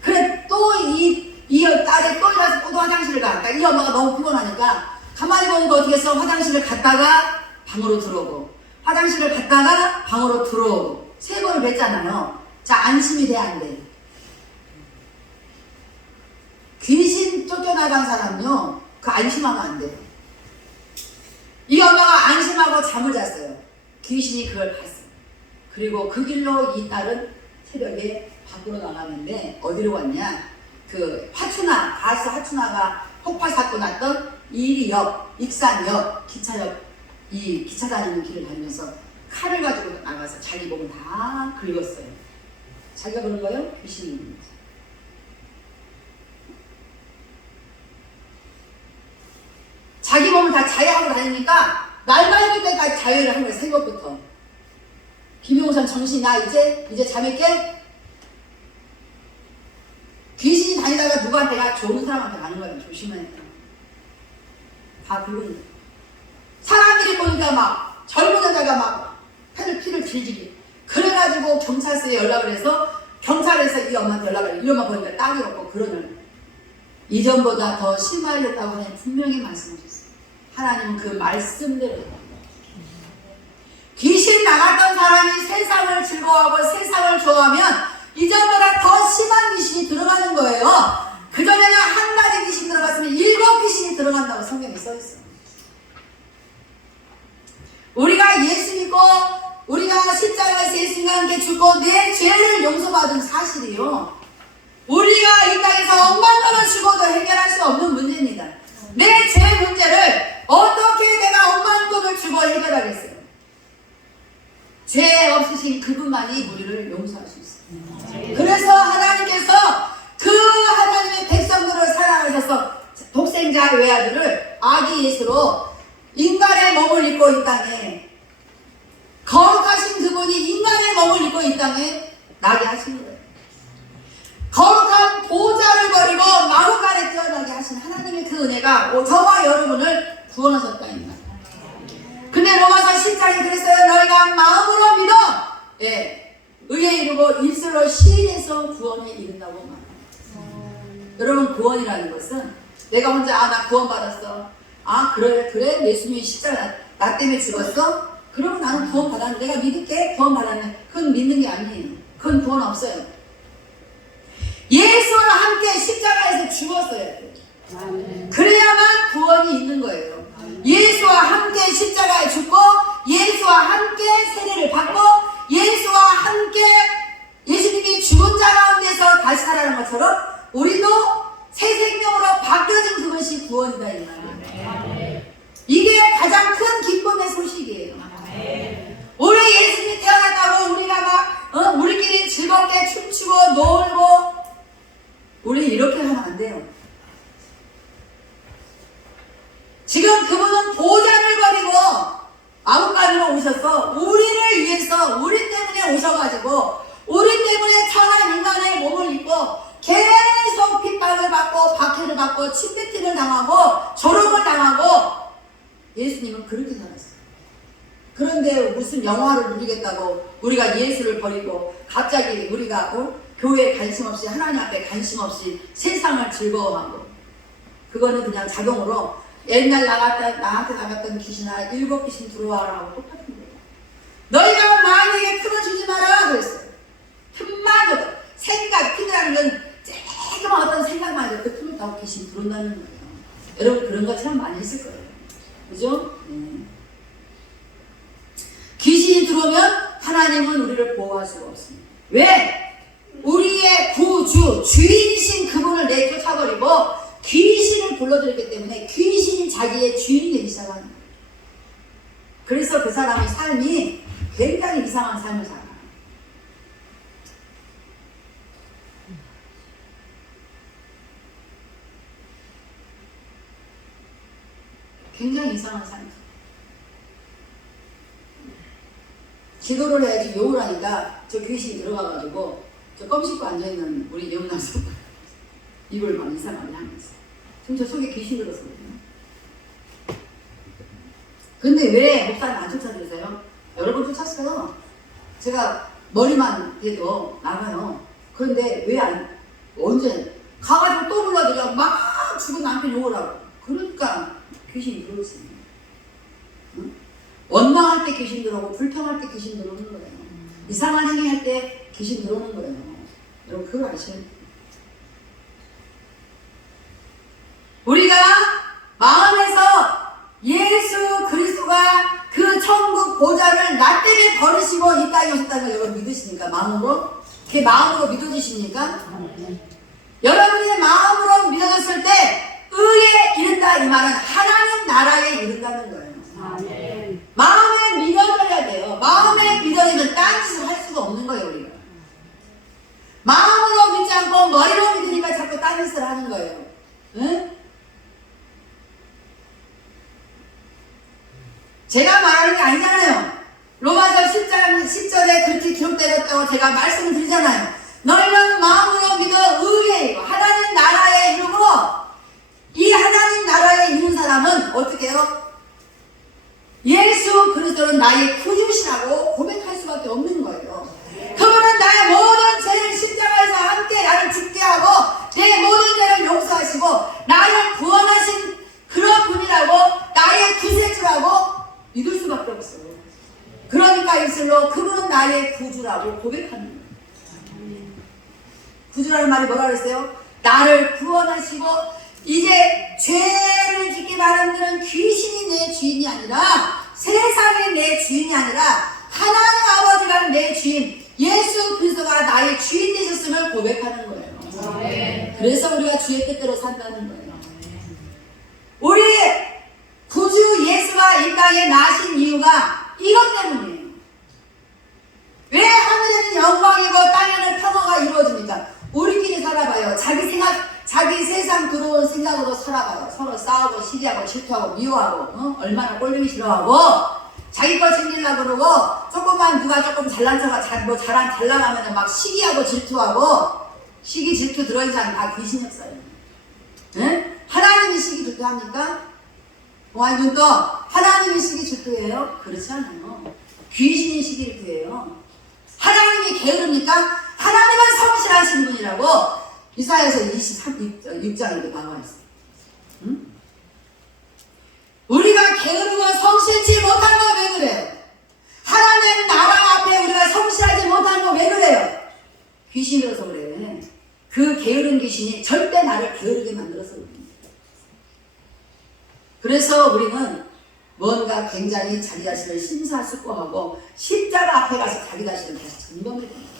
그래 또 이 딸이 또 일어나서 또 화장실을 가. 그러니까 이 엄마가 너무 피곤하니까 가만히 보니까 어떻게 했어? 화장실을 갔다가 방으로 들어오고 화장실을 갔다가 방으로 들어오고 3번을 뵀잖아요. 자 안심이 돼 안 돼? 귀신 쫓겨나간 사람요 그 안심하면 안 돼. 이 엄마가 안심하고 잠을 잤어요. 귀신이 그걸 봤어요. 그리고 그 길로 이 딸은 새벽에 밖으로 나갔는데 어디로 갔냐? 그 화춘하, 가수 화춘하가 폭발 사건 났던 이리역, 익산역, 기차역, 이 기차 다니는 길을 다니면서 칼을 가지고 나가서 자기 몸을 다 긁었어요. 자기가 그런 거예요? 귀신이 있는 거죠. 자기 몸을 다 자해하고 다니니까 날 맑을 때까지 자해를 한 거예요. 새벽부터. 김용선 정신 나 이제 잠에 깨? 귀신이 다니다가 누구한테 가? 좋은 사람한테 가는 거예요. 조심해야 돼. 다 긁은 거예요. 사람들이 보니까 막 젊은 여자가 막 피를 질질이. 그래가지고 경찰서에 연락을 해서 경찰에서 이 엄마한테 연락을 해요. 이 엄마 보니까 딸이 없고 그러는 이전보다 더 심화하겠다고 하나님 분명히 말씀하셨어요. 하나님은 그 말씀대로 귀신 나갔던 사람이 세상을 즐거워하고 세상을 좋아하면 이전보다 더 심한 귀신이 들어가는 거예요. 그전에는 한 가지 귀신 들어갔으면 7 귀신이 들어가요. 들어간다고 성경에 써 있어. 우리가 예수 믿고 우리가 십자가에서 예수님과 함께 죽고 내 죄를 용서받은 사실이요. 우리가 이 땅에서 억만 돈을 주고도 해결할 수 없는 문제입니다. 내 죄 문제를 어떻게 내가 억만 돈을 주고 해결하겠어요? 죄 없으신 그분만이 우리를 용서할 수 있어요. 그래서 하나님께서 그 하나님의 백성들을 사랑하셔서 독생자 외아들을 아기 예수로 인간의 몸을 입고 이 땅에 거룩하신 그분이 인간의 몸을 입고 이 땅에 나게 하신 거예요. 거룩한 보좌를 버리고 마구간에 태어나게 하신 하나님의 그 은혜가 저와 여러분을 구원하셨다입니다. 근데 로마서 10장에 그랬어요. 너희가 마음으로 믿어 의에 이르고 입술로 시인해서 구원에 이른다고 말합니다. 여러분, 구원이라는 것은 내가 혼자 나 구원 받았어. 그래 예수님이 십자가 나 때문에 죽었어? 그러면 나는 구원 받았는데 내가 믿을게. 구원 받았네. 그건 믿는 게 아니에요. 그건 구원 없어요. 예수와 함께 십자가에서 죽었어야 돼요. 그래야만 구원이 있는 거예요. 예수와 함께 십자가에 죽고 예수와 함께 세례를 받고 예수와 함께 예수님이 죽은 자 가운데서 다시 살아나는 것처럼 우리도 새 생명으로 바뀌어진 그것이 구원이다 이 말이에요. 이게 가장 큰 기쁨의 소식이에요. 우리 예수님이 태어났다고 우리가 막 우리끼리 즐겁게 춤추고 놀고 우리 이렇게 하면 안 돼요. 지금 그분은 보좌를 버리고 마음가지로 오셔서 우리를 위해서 우리 때문에 오셔가지고 우리 때문에 천한 인간의 몸을 입고 계속 핍박을 받고 박해를 받고 침뱉기를 당하고 조롱을 당하고 예수님은 그렇게 살았어요. 그런데 무슨 영화를 누리겠다고 우리가 예수를 버리고 갑자기 우리가 교회에 관심 없이 하나님 앞에 관심 없이 세상을 즐거워하고 그거는 그냥 자동으로 옛날 나한테 나갔던 귀신아 7귀신 들어와라고 똑같은 거예요. 너희가 마귀에게 풀어주지 마라 그랬어요. 틈만 줘도 피라는 건 조그만 어떤 생각만 해도 그 틈을 타고 귀신 들어온다는 거예요. 여러분 그런 거 참 많이 했을 거예요. 그죠? 귀신이 들어오면 하나님은 우리를 보호할 수가 없습니다. 왜? 우리의 구주, 주인이신 그분을 내쫓아버리고 귀신을 불러들였기 때문에 귀신이 자기의 주인이 되기 시작하는 거예요. 그래서 그 사람의 삶이 굉장히 이상한 삶을 살아요. 굉장히 이상한 삶. 기도를 해야지 욕을 하니까 저 귀신이 들어가가지고 저 껌 씹고 앉아있는 우리 영남수 입을 막 이상하게 하면서 지금 저 속에 귀신 들었거든요. 근데 왜 목사님 안 쫓아들으세요? 여러 번 쫓았어요. 제가 머리만 대도 나가요. 그런데 왜 언제 가가지고 또 불러들여 막 죽은 남편 욕을 하고 그러니까 귀신이 들어오시네요. 응? 원망할 때 귀신 들어오고 불평할 때 귀신 들어오는 거예요. 이상한 행위할 때 귀신 들어오는 거예요. 여러분 그걸 아셔야 돼요. 우리가 마음에서 예수 그리스도가 그 천국 보좌를 나 때문에 버리시고 이 땅에 오셨다는 걸 여러분 믿으십니까? 마음으로? 그게 마음으로 믿어지십니까? 여러분이 마음으로 믿어졌을 때 의에 이른다 이 말은 하나님 나라에 이른다는 거예요. 마음에 믿어져야 돼요. 마음에 믿어지면 딴 짓을 할 수가 없는 거예요. 우리가 마음으로 믿지 않고 머리로 믿으니까 자꾸 딴 짓을 하는 거예요. 응? 제가 말하는 게 아니잖아요. 로마서 10절에 그렇게 기록되었다고 제가 말씀을 드리잖아요. 너희는 마음으로 믿어 의에 하나님 나라에 이르고 이 하나님 나라에 이른 사람은 어떻게 해요? 예수 그리스도는 나의 구주시라고 고백할 수밖에 없는 거예요. 그분은 나의 모든 죄를 십자가에서 함께 나를 죽게 하고 내 모든 죄를 용서하시고 나를 구원하신 그런 분이라고 나의 구세주라고 믿을 수밖에 없어요. 그러니까 입술로 그분은 나의 구주라고 고백하는 거예요. 구주라는 말이 뭐라 그랬어요? 나를 구원하시고 이제 죄를 짓기 바람들은 귀신이 내 주인이 아니라 세상이 내 주인이 아니라 하나님 아버지가 내 주인, 예수 그리스도가 나의 주인 되셨음을 고백하는 거예요. 그래서 우리가 주의 뜻대로 산다는 거예요. 우리 구주 예수가 이 땅에 나신 이유가 이것 때문이에요. 왜 하늘에는 영광이고 땅에는 평화가 이루어집니까? 우리끼리 살아봐요. 자기 생각, 자기 세상 들어온 생각으로 살아봐요. 서로 싸우고 시기하고 질투하고 미워하고 얼마나 꼴보기 싫어하고 자기 거 챙기려고 그러고 조금만 누가 조금 잘난 척 잘 나가면 막 시기하고 질투하고 시기 질투 들어있지 않으면 다 귀신 역사예요. 네? 하나님이 시기 질투합니까? 동아이 눈 떠. 하나님이 시기 질투예요? 그렇지 않아요. 귀신이 시기 질투예요. 하나님이 게으릅니까? 하나님은 성실하신 분이라고 이사야서 23장에도 나와 있어요. 응? 우리가 게으르고 성실치 못한 거 왜 그래요? 하나님 나라 앞에 우리가 성실하지 못한 거 왜 그래요? 귀신이라서 그래. 그 게으른 귀신이 절대 나를 게으르게 만들어서 그래. 그래서 우리는 뭔가 굉장히 자기 자신을 심사숙고하고 십자가 앞에 가서 자기 자신을 다시 점검해야 됩니다.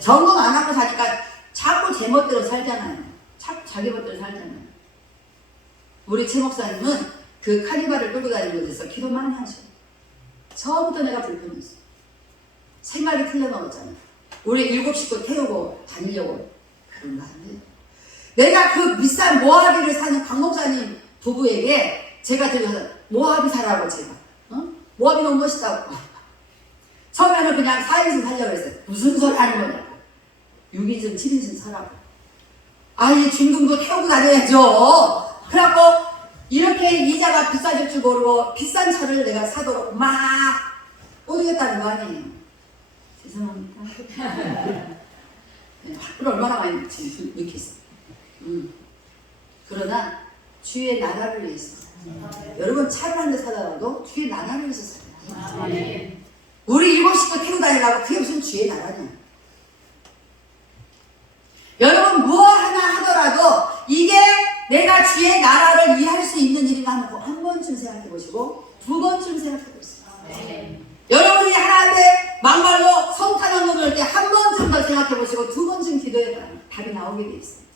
점검 안 하고 사니까 자꾸 제멋대로 살잖아요. 자꾸 자기 멋대로 살잖아요. 우리 최 목사님은 그 카니발을 끌고 다니는 데서 기도 많이 하셔. 처음부터 내가 불편했어. 생각이 틀려먹었잖아. 우리 7 식구 태우고 다니려고 그런 거 아니에요. 내가 그 비싼 모하비를 사는 박 목사님 부부에게 제가 들려서 모하비 사라고 제가 모하비 너무 멋있다고 처음에는 그냥 4인승 살려고 했어요. 무슨 소리 하는 거냐고. 6인승 7인승 사라고. 아니 중등도 태우고 다녀야죠. 그래갖고 이렇게 이자가 비싸질 줄 모르고 비싼 차를 내가 사도록 막 꼬드겠다는 거 아니에요. 죄송합니다. 학교를 얼마나 많이 느꼈어. 그러나 주의 나라를 위해서 여러분 차를 한 대 사더라도 주의 나라를 위해서 살아요. 우리 7 식구 태우고 다니려고 그게 무슨 주의 나라냐. 여러분 무엇 하나 하더라도 이게 내가 주의 나라를 위할 수 있는 일인가 한 번쯤 생각해 보시고 두 번쯤 생각해 보세요. 여러분이 하나님께 막말로 성탄한 놈을 때 한 번쯤 더 생각해 보시고 두 번쯤 기도해봐요. 답이 나오게 돼 있어요.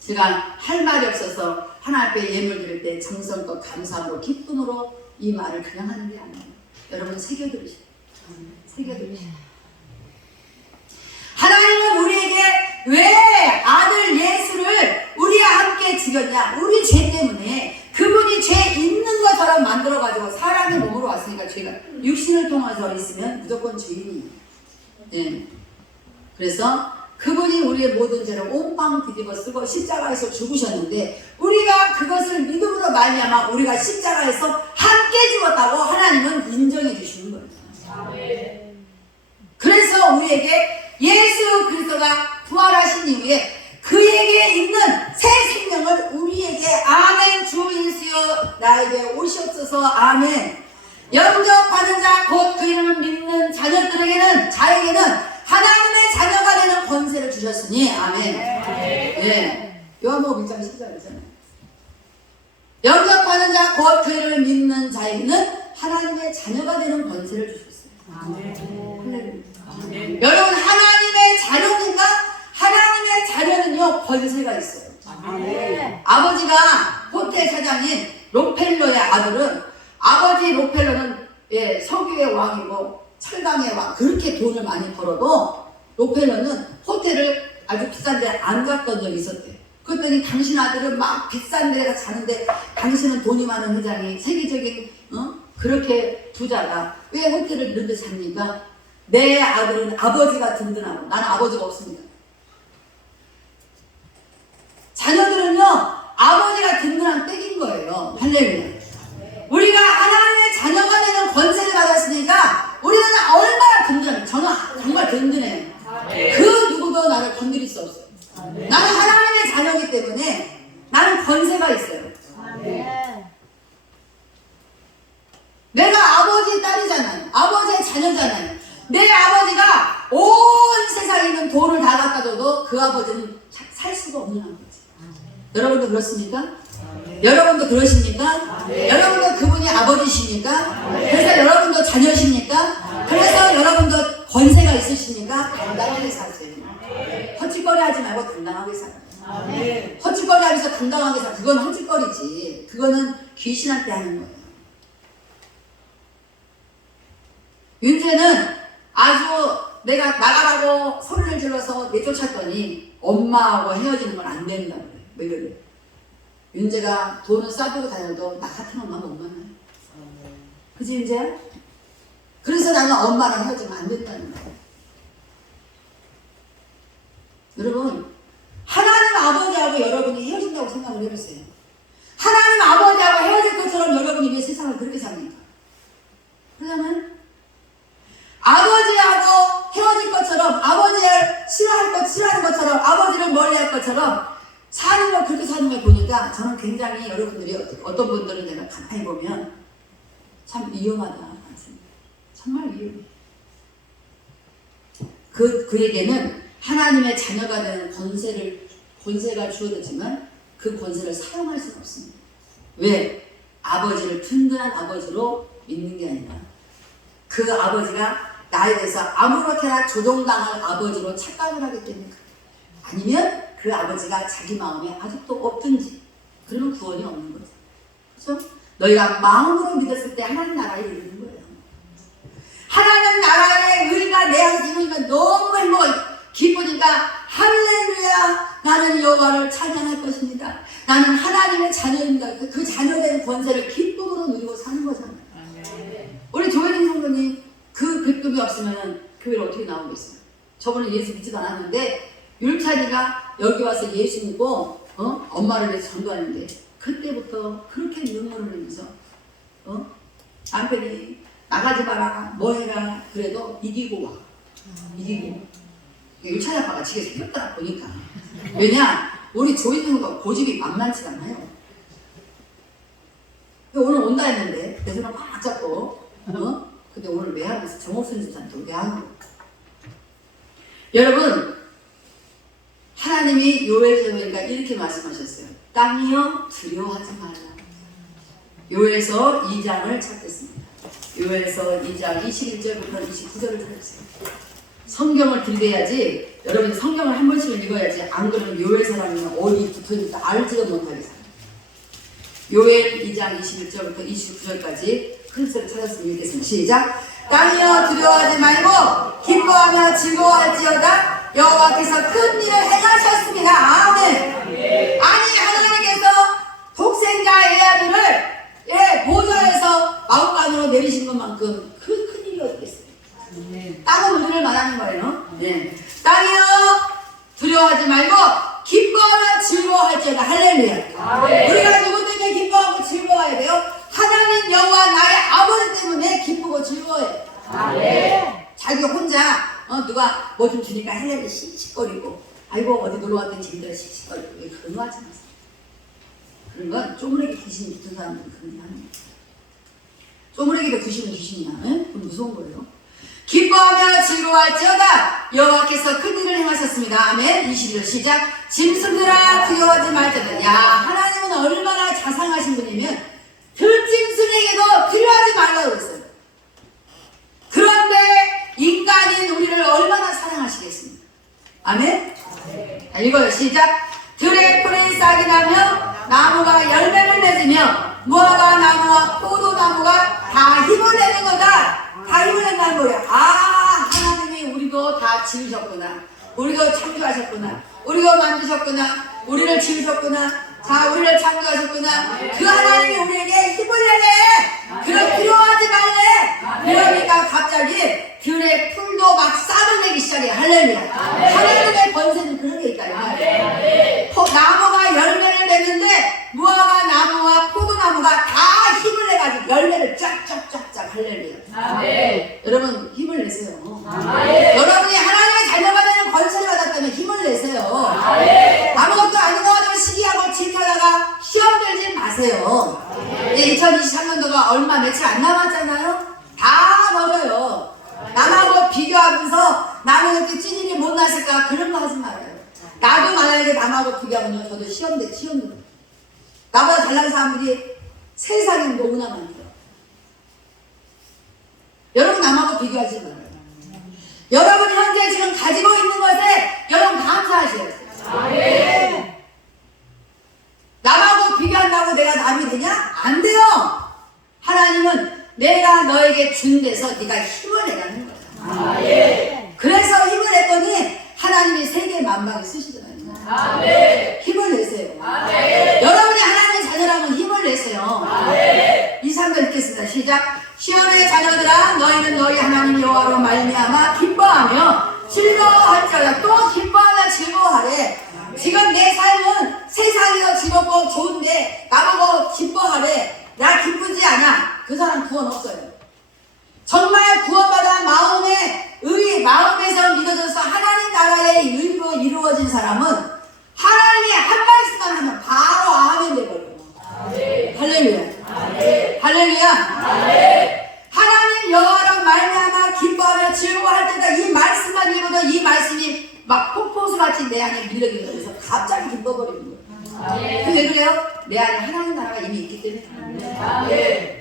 제가 할 말이 없어서 하나님께 예물 드릴 때 정성껏 감사함으로 기쁨으로 이 말을 그냥 하는 게 아니에요. 여러분 새겨들으세요. 새겨들으세요. 하나님은 우리에게 왜 아들 예수를 우리와 함께 지겼냐? 우리 죄 때문에 그분이 죄 있는 것처럼 만들어가지고 사람의 몸으로 왔으니까 죄가 육신을 통해서 있으면 무조건 죄인이에요. 네. 그래서 그분이 우리의 모든 죄를 옴빵 뒤집어 쓰고 십자가에서 죽으셨는데 우리가 그것을 믿음으로 말미암아 우리가 십자가에서 함께 죽었다고 하나님은 인정해 주시는 거예요. 그래서 우리에게 예수 그리스도가 부활하신 이후에 그에게 있는 새 생명을 우리에게 아멘 주 예수여 나에게 오시옵소서 아멘. 영접하는 자 곧 그 이름을 믿는 자녀들에게는 자에게는 하나님의 자녀가 되는 권세를 주셨으니 아멘. 네. 요한복음 1장 14절이잖아요. 영접하는 자 곧 그 이름을 믿는 자에게는 하나님의 자녀가 되는 권세를 주셨어요. 아멘. 여러분 하나님의 자녀인가? 하나님의 자녀는요 권세가 있어요. 아버지가 호텔 사장인 록펠러의 아들은 아버지 록펠러는 석유의 왕이고 철강의 왕 그렇게 돈을 많이 벌어도 록펠러는 호텔을 아주 비싼 데 안 갔던 적이 있었대요. 그랬더니 당신 아들은 막 비싼 데 가서 자는데 당신은 돈이 많은 회장이 세계적인 그렇게 부자가 왜 호텔을 이런 데 삽니까? 내 아들은 아버지가 든든하고 나는 아버지가 없습니다. 자녀들은요 아버지가 든든한 땡인 거예요. 할렐루야. 우리가 하나님의 자녀가 되는 권세를 받았으니까 우리는 얼마나 든든해. 저는 정말 든든해요. 그 누구도 나를 건드릴 수 없어요. 나는 하나님의 자녀이기 때문에 나는 권세가 있어요. 내가 아버지의 딸이잖아요. 아버지의 자녀잖아요. 내 아버지가 온 세상에 있는 돈을 다 갖다 줘도 없어도 그 아버지는 살 수가 없는 아버지. 여러분도 그렇습니까? 여러분도 그러십니까? 여러분도 그분이 아버지십니까? 그래서 여러분도 자녀십니까? 그래서 여러분도 권세가 있으십니까? 당당하게 사세요. 헛짓거리 하지 말고 당당하게 살아요. 헛짓거리 하면서 당당하게 살아. 그건 헛짓거리지. 그거는 귀신한테 하는 거예요. 윤재는 아주 내가 나가라고 소리를 질러서 내쫓았더니 엄마하고 헤어지는 건 안 된다 그래. 왜 그래? 윤재가 돈을 싸들고 다녀도 나 같은 엄마 못 만나요. 그치 윤재야? 그래서 나는 엄마랑 헤어지면 안 된다는 거야. 여러분, 하나님 아버지하고 여러분이 헤어진다고 생각을 해보세요. 하나님 아버지하고 헤어질 것처럼 여러분이 왜 세상을 그렇게 삽니까? 그러면 아버지하고 헤어질 것처럼, 아버지를 싫어하는 것처럼, 아버지를 멀리할 것처럼 사는 걸, 그렇게 사는 걸 보니까 저는 굉장히 여러분들이 어떤 분들은 제가 가만히 보면 참 위험하다. 정말 위험해. 그에게는 하나님의 자녀가 되는 권세가 주어졌지만 그 권세를 사용할 수는 없습니다. 왜? 아버지를 든든한 아버지로 믿는 게 아니라 그 아버지가 나에 대해서 아무렇게나 조종당할 아버지로 착각을 하기 때문에, 아니면 그 아버지가 자기 마음에 아직도 없든지, 그러면 구원이 없는 거죠. 그렇죠? 너희가 마음으로 믿었을 때 하나님 나라에 이르는 거예요. 하나님 나라의 의가 내 안에서 이루어지면 너무 행복하고 기쁘니까 할렐루야, 나는 여호와를 찬양할 것입니다. 나는 하나님의 자녀입니다. 그 자녀된 권세를 기쁨으로 누리고 사는 거잖아요. 우리 조혜진 성도님 그 기쁨이 없으면 교회를 어떻게 나오겠어요? 저번에 예수 믿지도 않았는데 율찬이가 여기 와서 예수 믿고 엄마를 위해서 전도하는데 그때부터 그렇게 눈물을 흘리면서 남편이 나가지 마라, 뭐 해라, 그래도 이기고 와. 이기고. 율찬이 아빠가 지게 생겼다 보니까. 왜냐? 우리 조인성도 고집이 만만치 않아요. 오늘 온다 했는데 내 손을 꽉 잡고 근데 오늘 왜 하면서 정옥순 집사한테 왜 하는 거예요? 여러분, 하나님이 요엘서니까 이렇게 말씀하셨어요. 땅이여 두려워하지 말라. 요엘서 2장을 찾겠습니다. 요엘서 2장 21절부터 29절을 찾으세요. 성경을 들대야지, 여러분이 성경을 한 번씩은 읽어야지, 안 그러면 요엘서라면 어디 붙어있는지 알지도 못하게 살아요. 요엘 2장 21절부터 29절까지 큰 소리 찾았으면 읽겠습니다. 시작. 땅이여 두려워하지 말고 기뻐하며 즐거워할지어다. 여호와께서 큰 일을 행하셨습니다. 아멘. 아니, 하나님께서 독생자 에아들을 보좌에서 마음간으로 내리신 것만큼 그 큰 일이 어디 있겠어요? 땅은 우리를 말하는 거예요. 네. 땅이여 두려워하지 말고 기뻐하며 즐거워할지어다. 할렐루야. 우리가 누구 때문에 기뻐하고 즐거워해야 돼요? 하나님 여호와 나의 아버지 때문에 기쁘고 즐거워해요. 자기 혼자 누가 뭐 좀 주니까 할렐루야 씩씩거리고, 아이고 어디 놀러 왔더니 재밌더라 씩씩거리고, 그런 거 하지 마세요. 그런 건 쪼무레기 귀신이 붙은 사람들은 그런 거 하는 거예요. 쪼무레기도 귀신은 귀신이야. 그럼 무서운 거예요. 기뻐하며 즐거워할지어다. 여호와께서 큰 일을 행하셨습니다. 아멘. 21절 시작. 짐승들아 두려워하지 말지어다. 야, 하나님은 얼마나 자상하신 분이면 들짐승에게도 두려워하지 말라고 그랬어요. 그런데 인간인 우리를 얼마나 사랑하시겠습니까? 아멘. 자, 읽어요. 시작. 들의 풀이 싹이 나며 나무가 열매를 맺으며 무화과 나무와 포도나무가 다 힘을 내는 거다. 다 힘을 낸다는 거예요. 아, 하나님이 우리도 다 지으셨구나. 우리도 창조하셨구나. 우리도 만드셨구나. 우리를 지으셨구나. 자, 우리를 창조하셨구나. 그 하나님이 우리에게 힘을 내래. 그럼 두려워하지 말래. 그러니까 갑자기 들의 풀도 막 싹을 내기 시작해. 할렐루야. 하나님의 권세는 그런 게 있다. 나무가 열매를 맺는데 무화과 나무와 포도나무가 다 힘을 내가지고 열매를 쫙쫙쫙쫙. 할렐루야. 여러분 힘을 내세요. 여러분이 하나님의 자녀가 되는 권세를 받았다면 힘을 내세요. 아무것도 아닌 거 가지고 시기하고 질투하다가 시험 들지 마세요. 2023년도가 얼마 며칠 안 남았잖아요. 다 멀어요. 남하고 비교하면서 나는 이렇게 찌질이 못 났을까, 그런 거 하지 참 알아요. 나도 만약에 남하고 비교하면 저도 시험돼. 나보다 잘난 사람들이 세상에 너무나 많아요. 여러분 남하고 비교하지 말아요. 여러분 현재 지금 가지고 있는 것에 여러분 감사하셔야 돼요. 남하고 비교한다고 내가 남이 되냐? 안 돼요. 하나님은 내가 너에게 준 데서 네가 힘을 내라는 거야. 그래서 힘을 냈더니 하나님이 세계 만방에 쓰시잖아요. 힘을 내세요. 여러분이 하나님의 자녀라면 힘을 내세요. 2~3절 읽겠습니다. 시작. 시온의 자녀들아 너희는 너희 하나님 여호와로 말미암아 기뻐하며 즐거워할지어다. 또 기뻐하며 즐거워하래. 지금 내 삶은 세상에서 즐겁고 좋은데 나보고 기뻐하래. 나 기쁘지 않아. 그 사람 구원 없어요. 정말 구원받아 마음에서 믿어져서 하나님 나라의 일부 이루어진 사람은 하나님이 한 말씀만 하면 바로 아멘 되거든요. 할렐루야. 할렐루야. 하나님 여호와로 말미암아 기뻐하며 즐거워할 때다. 이 말씀만 읽어도 이 말씀이 막 폭포수같이 내 안에 밀려들어서 갑자기 기뻐버리는 거예요. 왜 그래요? 내 안에 하나님 나라가 이미 있기 때문에.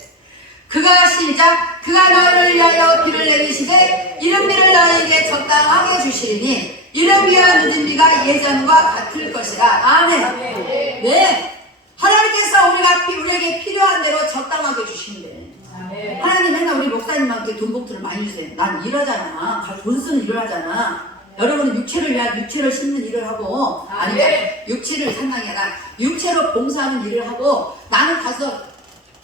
그가 시작. 그가 너희를 위하여 비를 내리시되 이른비를 너희에게 적당하게 주시리니 이른비와 늦은비가 예전과 같을 것이라. 아멘. 네. 하나님께서 우리에게 필요한 대로 적당하게 주신대. 하나님 맨날 우리 목사님한테 돈 봉투를 많이 주세요. 난 일하잖아. 돈 쓰는 일을 하잖아. 여러분은 육체를 위한 육체를 심는 일을 하고, 아니 육체를 상당히 아니라 육체로 봉사하는 일을 하고, 나는 가서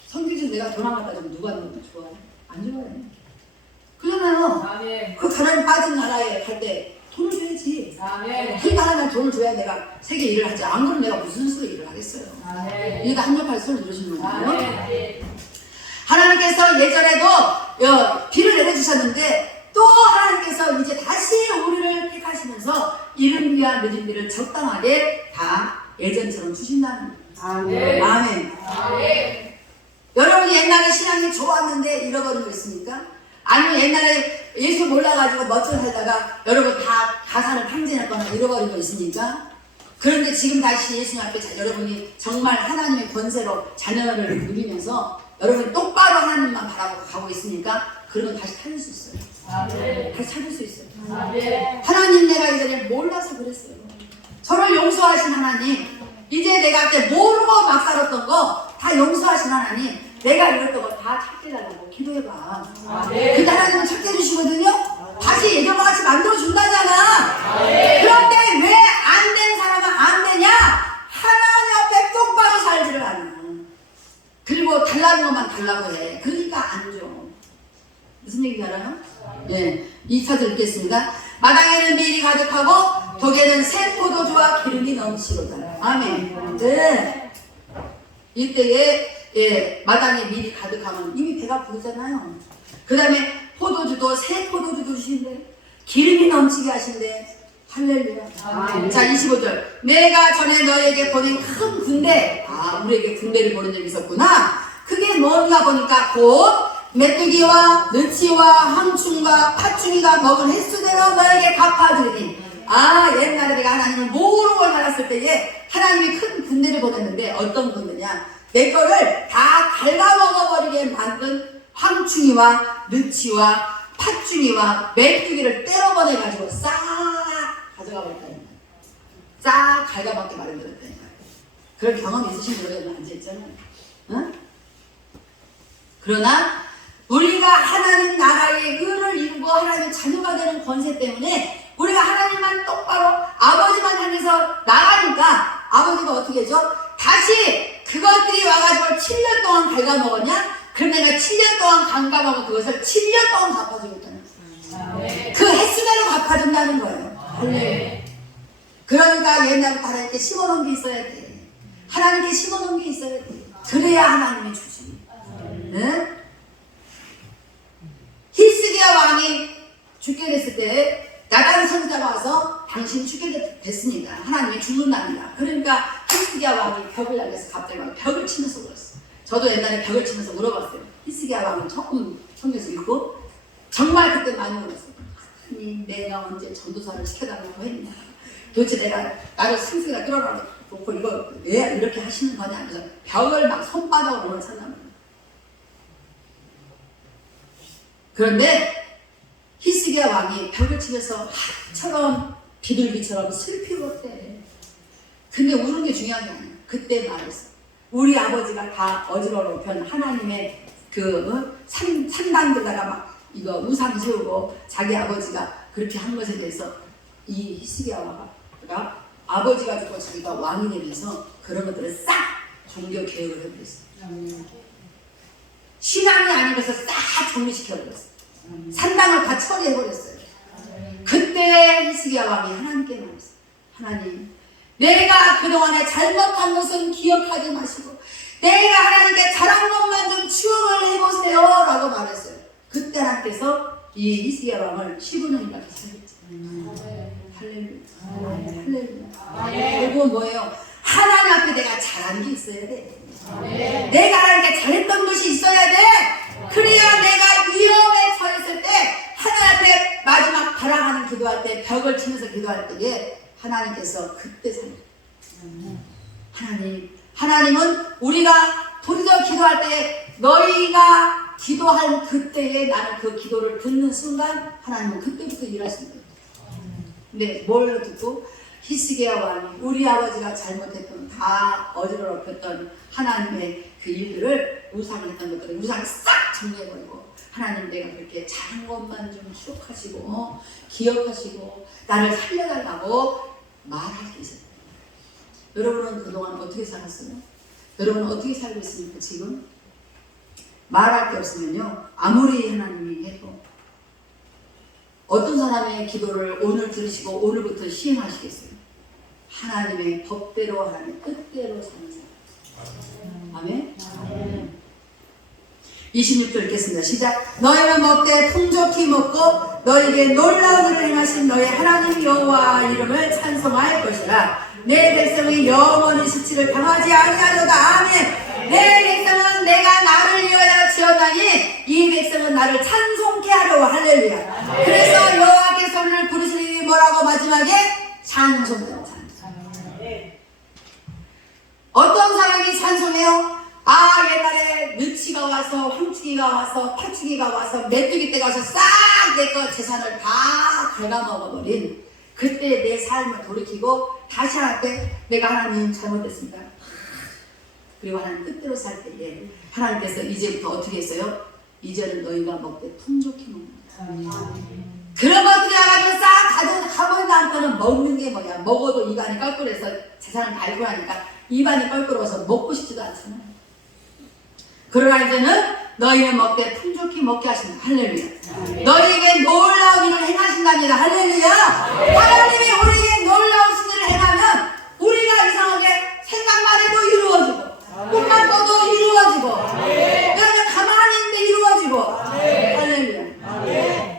성교지 내가 돈 안 갖다 주면 누가 좋아해? 안 좋아해. 그러잖아요. 그 가난이 빠진 나라에 갈 때 돈을 줘야지. 그 나라에 돈을 줘야 내가 세계 일을 하지. 안 그러면 내가 무슨 수로 일을 하겠어요. 이게 합력할 수를 누르시는 거예요. 하나님께서 예전에도 비를 내려주셨는데 또 하나님께서 이제 다시 우리를 택하시면서 이른 비와 늦은 비를 적당하게 다 예전처럼 주신다는 거예요. 아멘. 여러분이 옛날에 신앙이 좋았는데 잃어버린 거 있습니까? 아니면 옛날에 예수 몰라가지고 멋져 살다가 여러분 다 가산을 탕진했거나 잃어버린 거 있습니까? 그런데 지금 다시 예수님 앞에 여러분이 정말 하나님의 권세로 자녀를 누리면서 여러분이 똑바로 하나님만 바라보고 가고 있으니까 그러면 다시 찾을 수 있어요. 다시 찾을 수 있어요. 하나님 내가 이전에 몰라서 그랬어요. 저를 용서하신 하나님, 이제 내가 그때 모르고 막 살았던 거 다 용서하신 하나님, 내가 이랬던 거 다 찾게 달라고 기도해봐. 그 하나님은 찾게 해주시거든요. 다시 예전과 같이 만들어준다잖아. 그런데 왜 안 된 사람은 안 되냐? 하나님 앞에 똑바로 살지를 않아. 그리고 달라는 것만 달라고 해. 그러니까 안 줘. 무슨 얘기 알아요? 네, 2차절 읽겠습니다. 마당에는 밀이 가득하고 덕에는 새 포도주와 기름이 넘치로다. 아멘. 네. 이때에 마당에 밀이 가득하면 이미 배가 부르잖아요. 그 다음에 포도주도 새 포도주도 주신대. 기름이 넘치게 하신대. 할렐루야. 자, 25절. 내가 전에 너에게 보낸 큰 군대. 우리에게 군대를 보낸 적이 있었구나. 그게 뭔가 보니까 곧 메뚜기와 느치와 황충과 팥충이가 먹은 횟수대로 너에게 갚아주리니. 옛날에 내가 하나님을 모르고 살았을 때에 하나님이 큰 군대를 보냈는데 어떤 군대냐? 내 거를 다 갉아먹어버리게 만든 황충이와 느치와 팥충이와 메뚜기를 때려보내가지고 싹 가져가 버렸다니까. 싹 갉아먹게 마련되었다니까. 그런 경험이 있으신 분들은 앉아있잖아요. 응? 그러나 우리가 하나님 나라의 의를 이루고 하나님의 자녀가 되는 권세 때문에 우리가 하나님만 똑바로 아버지만 향해서 나가니까 아버지가 어떻게 해줘? 다시 그것들이 와가지고 7년 동안 갉아먹었냐? 그럼 내가 7년 동안 갉아먹은 그것을 7년 동안 갚아주겠다는 거예요. 그 횟수대로 갚아준다는 거예요. 그러니까 옛날부터 하나님께 심어놓은 게 있어야 돼. 하나님께 심어놓은 게 있어야 돼. 그래야 하나님이 주지. 네? 히스기야 왕이 죽게 됐을 때 나단 선지자가 와서 당신 죽게 됐습니다. 하나님이 죽는답니다. 그러니까 히스기야 왕이 벽을 날려서 갑자기 막 벽을 치면서 울었어. 저도 옛날에 벽을 치면서 울어봤어요. 히스기야 왕은 처음 성경에서 읽고 정말 그때 많이 울었어요. 하나님 내가 언제 전도사를 시켜달라고 했냐. 도대체 내가 나를 승승이가 끌어놓고 이거 왜 이렇게 하시는 거냐 하면서 벽을 막 손바닥으로 쳤나 봐요. 그런데 히스기야 왕이 벽을 치면서 하처럼 비둘기처럼 슬피 울었대. 근데 우는 게 중요한 게 아니야. 그때 말했어. 우리 아버지가 다 어지러운 하나님의 그 산당들다가 막 이거 우상 세우고 자기 아버지가 그렇게 한 것에 대해서 이 히스기야 왕가 아버지가 죽고 자기가 왕이 되면서 그런 것들을 싹 종교 개혁을 해버렸어. 신앙이 아닌 것을 싹 정리시켜버렸어. 산당을 다 처리해버렸어요. 그때 히스기야 왕이 하나님께 말했어. 하나님, 내가 그동안에 잘못한 것은 기억하지 마시고 내가 하나님께 잘한 것만 좀 추억을 해보세요 라고 말했어요. 그때 하나님께서 이 히스기야 왕을 15년이나 살렸죠. 할렐루야. 할렐루야. 결국은 뭐예요? 하나님 앞에 내가 잘한 게 있어야 돼. 내가 하나님께 잘했던 것이 있어야 돼. 그래야 내가 위험에 처했을 때 하나님 앞에 마지막 바라가는 기도할 때 벽을 치면서 기도할 때에 하나님께서 그때 하나님은 우리가 부르짖어 기도할 때 너희가 기도한 그때에 나는 그 기도를 듣는 순간 하나님은 그때부터 일하십니다. 근데 뭘 듣고? 히스기야 왕이 우리 아버지가 잘못했던 다 어지럽혔던 하나님의 그 일들을 우상을 했던 것들을 우상을 싹 정리해버리고 하나님 내가 그렇게 잘한 것만 좀 추억하시고 기억하시고 나를 살려달라고 말할 게 있어요. 여러분은 그동안 어떻게 살았어요? 여러분은 어떻게 살고 있습니까? 지금? 말할 게 없으면요 아무리 하나님이 해도 어떤 사람의 기도를 오늘 들으시고 오늘부터 시행하시겠어요? 하나님의 법대로 하나님의 뜻대로 사는 사람. 아멘? 26절 읽겠습니다. 시작. 너희는 먹되 풍족히 먹고 너희에게 놀라운 일을 행하신 너희 하나님 여호와 이름을 찬송할 것이라. 내 백성이 영원히 수치를 당하지 아니하려다. 아멘. 내 백성은 내가 나를 위하여 지었나니 이 백성은 나를 찬송케 하려고. 할렐루야. 그래서 여호와께서 오늘 부르시니 뭐라고? 마지막에 찬송해요. 어떤 사람이 찬송해요? 옛날에 느치가 와서 황치기가 와서 파치기가 와서 메뚜기 떼가 와서 싹 내 거 재산을 다 갉아먹어버린 그때 내 삶을 돌이키고 다시 하나님께 내가 하나님 잘못했습니다. 그리고 하나님 뜻대로 살 때에 하나님께서 이제부터 어떻게 했어요? 이제는 너희가 먹되 풍족히 먹는다. 그런 것들이 와가지고 싹 가버린 다음부터는 먹는 게 뭐야? 먹어도 입안이 껄끄러워서 재산을 밟고 하니까 입안이 껄끄러워서 먹고 싶지도 않잖아요. 그러나 이제는 너희는 먹되 풍족히 먹게 하신다. 할렐루야. 너희에게 놀라운 일을 행하신답니다. 할렐루야. 하나님이 우리에게 놀라우신 일을 행하면 우리가 이상하게 생각만 해도 이루어지고 꿈만 꿔도 이루어지고 그냥 가만히 있는데 이루어지고. 할렐루야.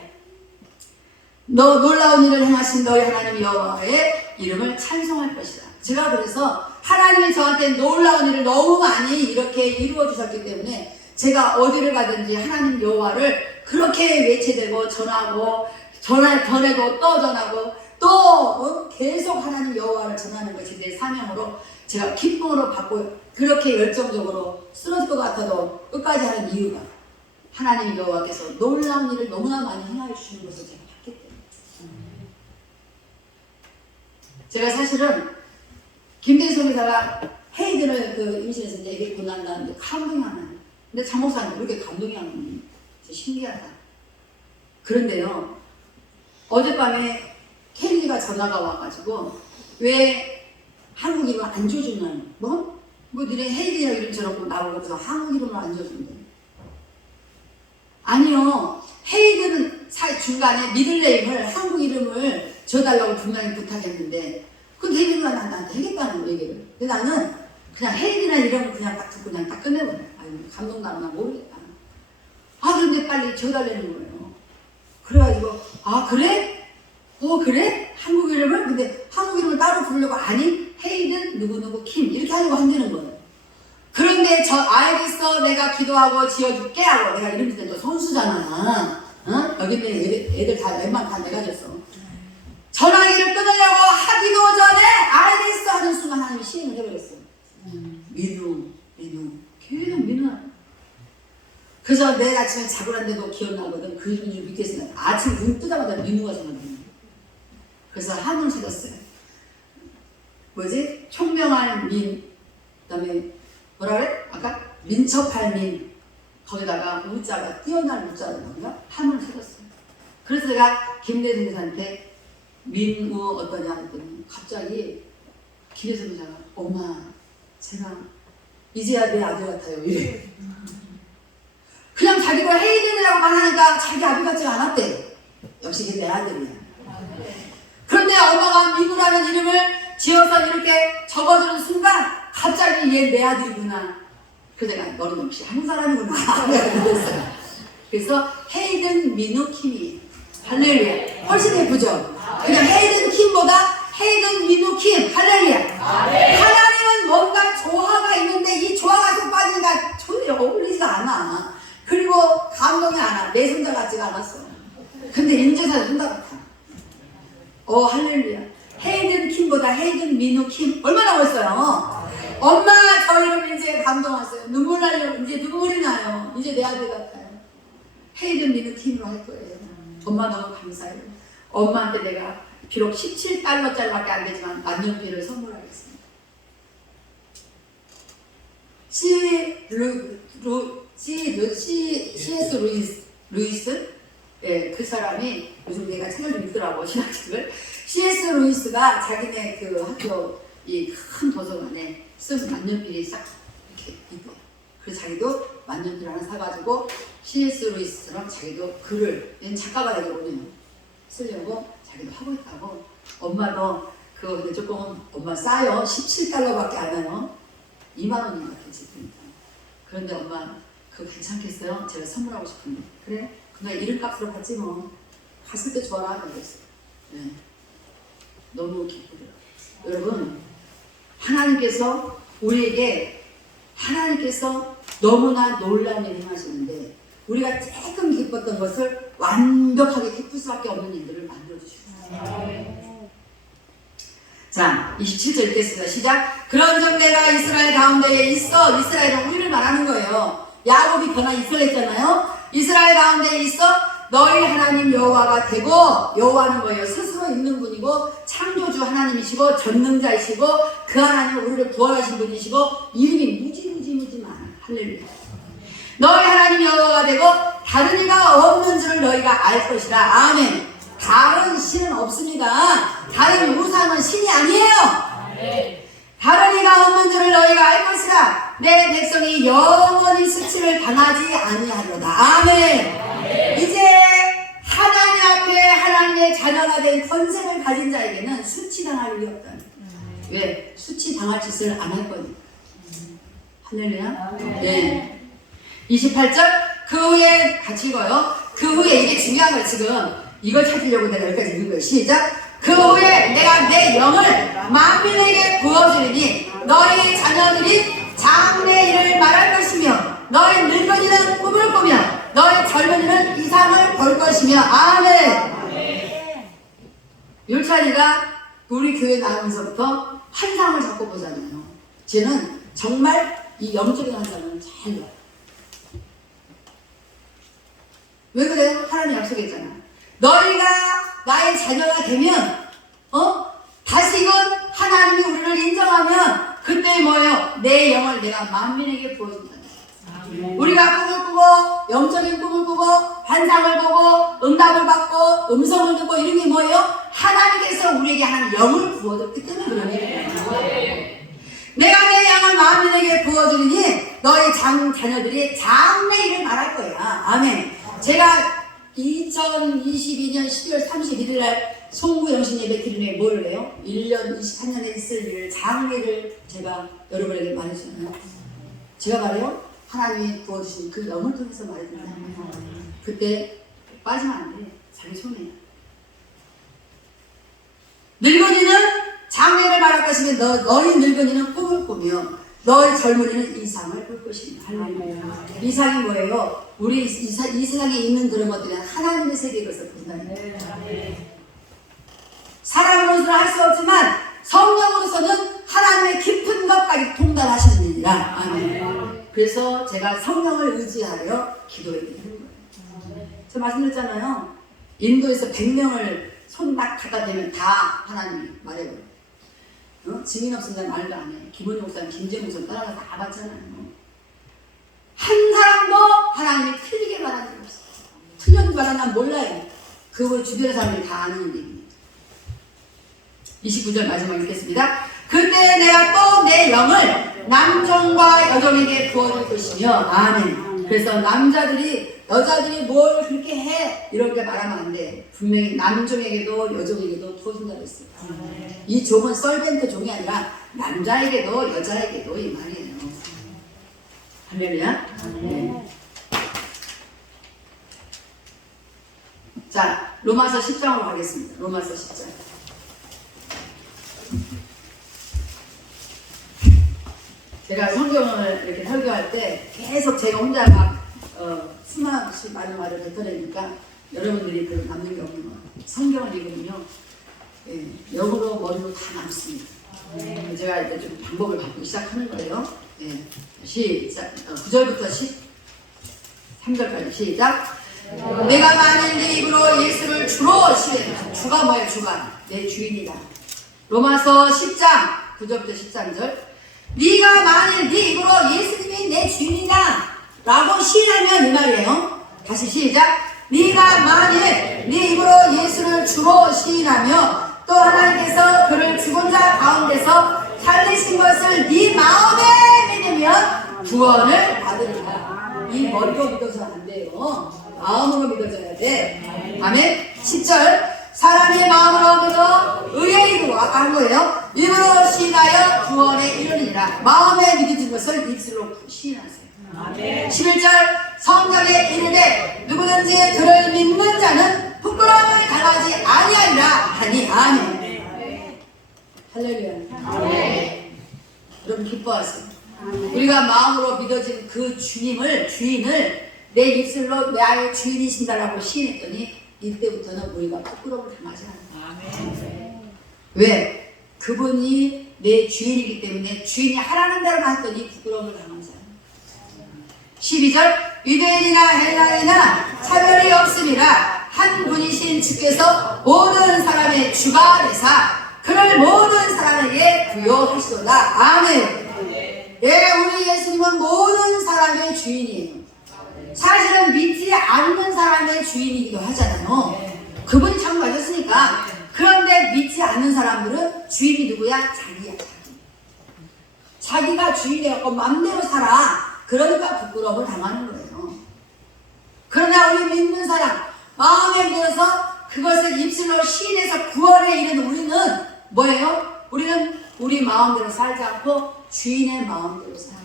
너 놀라운 일을 행하신 너희 하나님 여호와의 이름을 찬송할 것이다. 제가 그래서 하나님이 저한테 놀라운 일을 너무 많이 이렇게 이루어 주셨기 때문에 제가 어디를 가든지 하나님 여호와를 그렇게 외치되고 전하고 전해도 또 전하고 또 계속 하나님 여호와를 전하는 것이 내 사명으로 제가 기쁨으로 받고 그렇게 열정적으로 쓰러질 것 같아도 끝까지 하는 이유가 하나님 여호와께서 놀라운 일을 너무나 많이 행하여 주시는 것을 제가 봤기 때문에. 제가 사실은 김대성 기사가 헤이든을 그 임신해서 이제 얘기했고 난 다음에 감동이 안 나요. 근데 장 목사님 왜 이렇게 감동이 안 나니? 신기하다. 그런데요, 어젯밤에 켈리가 전화가 와가지고 왜 한국 이름을 안 줘주나요? 뭐 니네 헤이든이라고 이름처럼 나오고서 한국 이름을 안 줘준대. 아니요, 헤이든은 중간에 미들네임을 한국 이름을 줘달라고 분명히 부탁했는데 그 헤이든가 나한테 하겠다는 얘기를. 근데 나는 그냥 헤이든이라는 이름을 그냥 딱 듣고 그냥 딱 끝내버려. 아유, 감동나나 모르겠다. 그런데 빨리 줘달라는 거예요. 그래가지고 그래? 그래? 한국 이름을? 근데 한국 이름을 따로 부르려고 아니 헤이든 누구누구 킴 이렇게 하려고 한다는 거예요. 그런데 알겠어, 내가 기도하고 지어줄게 하고 내가 이름 짓는 너 선수잖아. 여기 있는 애들 다 웬만 다 내가 줬어. 전화기를 끊으려고 하기도 전에 알겠어 하는 순간 하나님이 시행을 해버렸어요. 민우 계속 민우. 그래서 내일 아침에 자고 났는데도 기억나거든. 그 이름을 믿겠습니다. 아침 눈 뜨자마자 민우가 생각나요. 그래서 한문을 찾았어요. 뭐지? 총명한 민, 그 다음에 뭐라 그래? 아까 민첩할 민, 거기다가 우자가 뛰어난 우자를 넣었나? 한문을 찾았어요. 그래서 제가 김대중 대사한테 민우 어떠냐 했더니 갑자기 김대중 대사가 엄마 제가 이제야 내 아들 같아요. 이래. 그냥 자기가 헤이든이라고만 하니까 자기 아들 같지가 않았대. 역시 이게 내 아들이야. 그런데 엄마가 민우라는 이름을 지어서 이렇게 적어주는 순간 갑자기 얘 내 아들이구나. 그래서 내가 너는 역시 한국 사람이구나. 그랬어요. 그래서 헤이든 민우 킴이 할렐루야. 훨씬 예쁘죠? 그냥 헤이든 킴보다 헤이든 민우 킴 할렐루야. 하나님은 뭔가 조화가 있는데 이 조화가 좀 빠지니까 전혀 어울리지가 않아. 그리고 감동이 안 와. 내 손자 같지가 않았어. 근데 인재사 손자 같아. 할렐루야. 헤이든 킴보다 헤이든 민우 킴 얼마나 멋있어요. 엄마 저 이름 이제 감동했어요. 눈물 나려고 이제 눈물이 나요. 이제 내 아들 같아요. 헤이든 민우 킴으로 할 거예요. 엄마 너무 감사해요. 엄마한테 내가 비록 17달러짜리밖에 안 되지만 만년필을 선물하겠습니다. C.S. 루이스? 예, 그 사람이 요즘 내가 책을 좀 읽더라고, 신학책을. C.S. 루이스가 자기네 그 학교 이 큰 도서관에 쓴 만년필이 싹 이렇게 있대요. 그래서 자기도 만년필 하나 사가지고 C.S. 루이스처럼 자기도 글을, 얘는 작가가 되거든요. 쓰려고 자기도 하고 있다고. 엄마도 그거 근데 조금 엄마 싸요. 17달러밖에 안 해요. 2만 원인가 지금. 그런데 엄마 그거 괜찮겠어요? 제가 선물하고 싶은데. 그래? 그냥 이름값으로 받지 뭐. 갔을 때 좋아라 그랬어요. 네. 너무 기쁘더라고요. 여러분 하나님께서 우리에게 하나님께서 너무나 놀라운 일을 행하시는데 우리가 조금 기뻤던 것을 완벽하게 기쁠 수밖에 없는 일들을 만들어주셨어요. 자, 27절 읽겠습니다. 시작. 그런즉 내가 이스라엘 가운데에 있어. 이스라엘은 우리를 말하는 거예요. 야곱이 변화 이스라엘했잖아요. 이스라엘 가운데에 있어 너희 하나님 여호와가 되고, 여호와는 뭐예요? 스스로 있는 분이고 창조주 하나님이시고 전능자이시고 그 하나님은 우리를 구원하신 분이시고 이름이 무지 많아. 할렐루야. 너희 하나님 여호와가 되고 다른 이가 없는 줄을 너희가 알 것이라. 아멘. 다른 신은 없습니다. 다른 우상은 신이 아니에요. 다른 이가 없는 줄을 너희가 알 것이라. 내 백성이 영원히 수치를 당하지 아니하리로다. 아멘. 이제 하나님 앞에 하나님의 자녀가 된 권세를 가진 자에게는 수치당할 일이 없다. 왜? 수치당할 짓을 안 할 거니까. 할렐루야. 네. 28절. 그 후에 같이 읽어요. 그 후에 이게 중요한 거예요. 지금 이걸 찾으려고 내가 여기까지 읽은 거예요. 시작. 그 후에 내가 내 영을 만민에게 부어주리니 너희 자녀들이 장래 일을 말할 것이며 너희 늙은이는 꿈을 꾸며 너희 젊은이는 이상을 볼 것이며. 아멘. 율찬이가 우리 교회 나오면서부터 환상을 자꾸 보잖아요. 쟤는 정말 이 영적인 환상을 잘 봐요. 왜 그래요? 하나님 약속했잖아. 너희가 나의 자녀가 되면 다시금 하나님이 우리를 인정하면 그때 뭐예요? 내 영을 내가 만민에게 부어준다. 우리가 꿈을 꾸고 영적인 꿈을 꾸고 환상을 보고 응답을 받고 음성을 듣고 이런 게 뭐예요? 하나님께서 우리에게 하는 영을 부어줬기 때문에 그런 일이에요. 내가 내 영을 만민에게 부어주리니 너희 자녀들이 장래 일을 말할 거야. 아멘. 제가 2022년 12월 31일 날 송구 영신 예배 드리는 뭐를 해요? 1년 23년에 있을 일을 장래를 제가 여러분에게 말해주잖아요. 제가 말해요. 하나님이 부어주신 그 영을 통해서 말해준다. 그때 빠지면 안 돼. 자기 손에. 늙은이는 장래를 말할 것이며 너희 늙은이는 꿈을 꾸며 너희 젊은이는 이상을 볼 것입니다. 할렐루야. 이상이 뭐예요? 우리 이 세상에 있는 그런 것들은 하나님의 세계에 것을 본다는 거예요. 사람으로서는 할 수 없지만 성령으로서는 하나님의 깊은 것까지 통달하시는 일이라. 아멘. 그래서 제가 성령을 의지하여 기도해야 되는 거예요. 제가 말씀드렸잖아요. 인도에서 100명을 손 딱 갖다 대면 다 하나님이 말해버려요. 증인 없으면 말도 안 해. 김원희 목사님, 김재웅 목사님 따라가서 다 봤잖아요. 한 사람도 하나님이 틀리게 말한 적이 없어요. 틀린 말은 난 몰라요. 그걸 주변의 사람들이 다 아는 얘기입니다. 29절 마지막 읽겠습니다. 그때 내가 또 내 영을 남종과 여종에게 부어줄 것이며. 아멘. 그래서 남자들이 여자들이 뭘 그렇게 해 이렇게 말하면 안 돼. 분명히 남종에게도 여종에게도 부어준다고 했어요. 이 종은 썰벤트 종이 아니라 남자에게도 여자에게도 이 말이에요. 할렐루야. 네. 자, 로마서 10장으로 가겠습니다. 로마서 10장. 제가 성경을 이렇게 설교할 때 계속 제가 혼자 막 수많은 많은 말을 뱉어내니까 여러분들이 그 남는 게 없는 것 같아요. 성경을 읽으면요, 예, 영으로 머리로 다 남습니다. 제가 이제 좀 방법을 바꾸기 시작하는 거예요. 예, 시작. 9절부터 13절까지 시작. 내가 만일 네 입으로 예수를 주로 시해. 주가 뭐예요? 주가 내 주인이다. 로마서 10장 9절부터 13절. 네가 만일 네 입으로 예수님이 내 주인이다 라고 시인하면 이 말이에요. 다시 시작. 네가 만일 네 입으로 예수를 주로 시인하며 또 하나님께서 그를 죽은 자 가운데서 살리신 것을 네 마음에 믿으면 구원을 받으리라. 이 머리로 믿어서는 안 돼요. 마음으로 믿어져야 돼. 아멘. 10절. 사람이 마음으로 믿어 의에 이르고, 아까 한 거예요. 입으로 시인하여 구원에 이르리라. 마음에 믿어진 것을 입술로 시인하세요. 아멘. 11절. 성경에 이르되 누구든지 그를 믿는 자는 부끄러움을 당하지 아니하리라 하니. 아멘. 할렐루야. 아멘. 여러분 기뻐하세요. 우리가 마음으로 믿어진 그 주인을 내 입술로 나의 주인이신다라고 시인했더니 이때부터는 우리가 부끄러움을 당하지 않아요. 왜? 그분이 내 주인이기 때문에 주인이 하라는 대로만 했더니 부끄러움을 당하지 않아요. 12절. 유대인이나 헬라인이나 차별이 없음이라 한 분이신 주께서 모든 사람의 주가 되사 그를 모든 사람에게 부여하시도다. 아멘. 예, 우리 예수님은 모든 사람의 주인이에요. 사실은 믿지 않는 사람의 주인이기도 하잖아요. 그분이 참 가졌으니까. 그런데 믿지 않는 사람들은 주인이 누구야? 자기야, 자기. 자기가 주인이라고 맘대로 살아. 그러니까 부끄러움을 당하는 거예요. 그러나 우리 믿는 사람, 마음에 들어서 그것을 입술로 시인해서 구원에 이르는 우리는 뭐예요? 우리는 우리 마음대로 살지 않고 주인의 마음대로 살아요.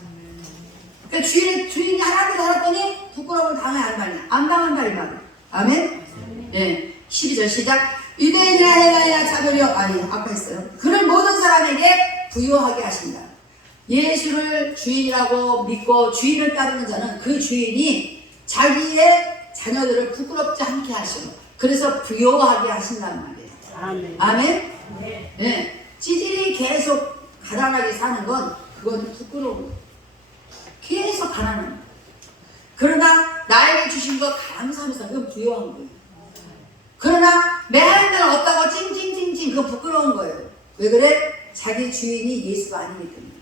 그러니까 주인이 하나님을 살았더니 부끄러움을 당해야 한다니. 안 당한다 이 말이에요. 아멘? 예. 12절 시작. 유대인이나 헬라인이나 차별이 아니 아까 했어요. 그를 모든 사람에게 부요하게 하신다. 예수를 주인이라고 믿고 주인을 따르는 자는 그 주인이 자기의 자녀들을 부끄럽지 않게 하시고 그래서 부요하게 하신다는 말이에요. 아멘? 아멘? 네. 찌질이 계속 가난하게 사는 건 그건 부끄러운 거예요. 계속 가난한. 그러나 나에게 주신 거 감사하면서 그건 부요한 거예요. 그러나 맨날 얻다가 찡찡찡찡 그거 부끄러운 거예요. 왜 그래? 자기 주인이 예수가 아니기 때문에.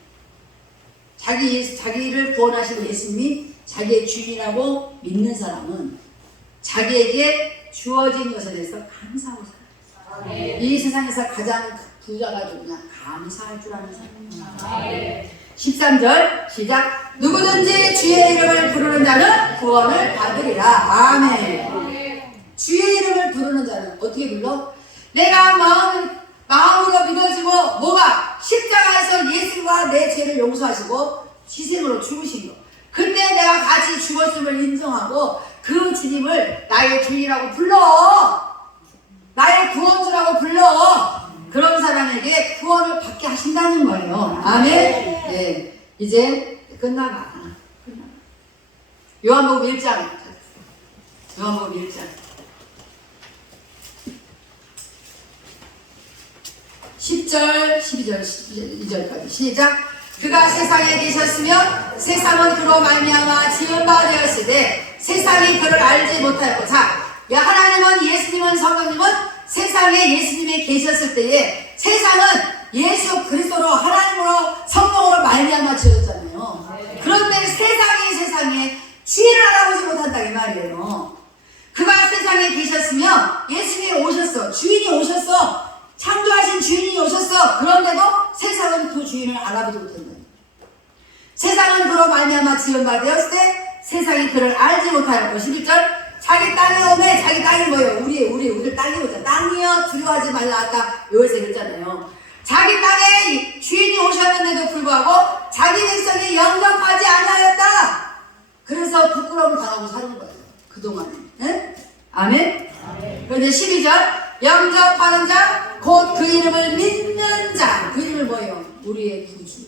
자기를 구원하신 예수님이 자기의 주인이라고 믿는 사람은 자기에게 주어진 것에 대해서 감사하고 살아요. 이 세상에서 가장 부자가 누구냐? 감사할 줄 아는 사람입니다. 13절 시작. 누구든지 주의 이름을 부르는 자는 구원을 받으리라. 아멘. 주의 이름을 부르는 자는 어떻게 불러? 내가 마음으로 믿어지고 뭐가? 십자가에서 예수가 내 죄를 용서하시고 희생으로 죽으신 거. 그때 내가 같이 죽었음을 인정하고 그 주님을 나의 주인이라고 불러. 나의 구원주라고 불러. 그런 사람에게 구원을 받게 하신다는 거예요. 아멘. 네, 이제 끝나가. 요한복음 1장. 요한복음 1장. 10절, 12절, 12절까지 시작. 그가 세상에 계셨으며 세상은 그로 말미암아 지은 바 되었으되 세상이 그를 알지 못하였고. 자, 하나님은, 예수님은, 성령님은 세상에 예수님이 계셨을 때에 세상은 예수 그리스도로, 하나님으로, 성령으로 말미암아 지었잖아요. 그런데 세상에 지혜를 알아보지 못한다 이 말이에요. 그가 세상에 계셨으며 예수님이 오셨어. 주인이 오셨어. 창조하신 주인이 오셨어. 그런데도 세상은 그 주인을 알아보지 못한다. 세상은 그로 말미암아 지은 바 되었을 때 세상이 그를 알지 못하였고. 11절. 자기 땅이 오매. 자기 땅이 뭐예요? 우리 땅이 오자. 땅이여 두려워하지 말라. 아까 요에서 그랬잖아요. 자기 땅에 주인이 오셨는데도 불구하고 자기 백성이 영접하지 아니하였다. 그래서 부끄러움을 당하고 사는 거예요. 그동안에. 네? 아멘? 그런데 12절. 영접하는 자, 곧 그 이름을 믿는 자. 그 이름을 뭐예요? 우리의 구주.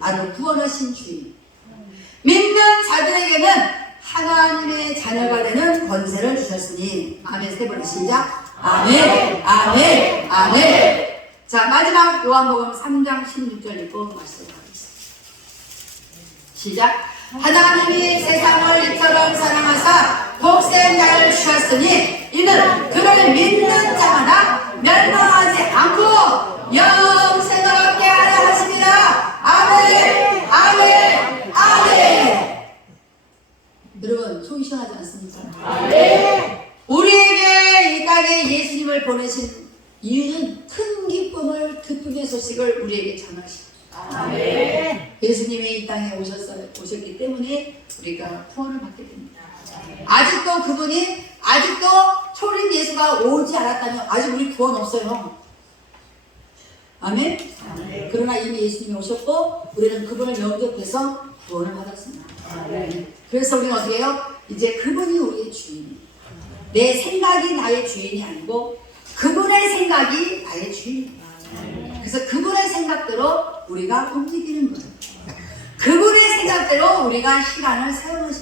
나를 구원하신 주인. 믿는 자들에게는 하나님의 자녀가 되는 권세를 주셨으니. 아멘. 세 번의 시작. 아멘. 아멘. 아멘. 자, 마지막 요한복음 3장 16절 읽고 말씀하겠습니다. 시작. 하나님이 세상을 이처럼 사랑하사 독생자를 주셨으니 이는 그를 믿는 자마다 멸망하지 않고 영생을 얻게 하려 하심이라. 아멘. 아멘. 아멘. 여러분 속이 시원하지 않습니까? 아멘. 우리에게 이 땅에 예수님을 보내신 이유는 큰 기쁨을, 기쁨의 소식을 우리에게 전하시고. 아멘. 예수님이 이 땅에 오셨기 때문에 우리가 구원을 받게 됩니다. 아직도 그분이, 아직도 초림 예수가 오지 않았다면 아직 우리 구원 없어요. 아멘. 그러나 이미 예수님이 오셨고 우리는 그분을 영접해서 구원을 받았습니다. 그래서 우리는 어떻게 해요? 이제 그분이 우리의 주인이에요. 내 생각이 나의 주인이 아니고 그분의 생각이 나의 주인이에요. 그래서 그분의 생각대로 우리가 움직이는 거예요. 그분의 생각대로 우리가 시간을 사용하는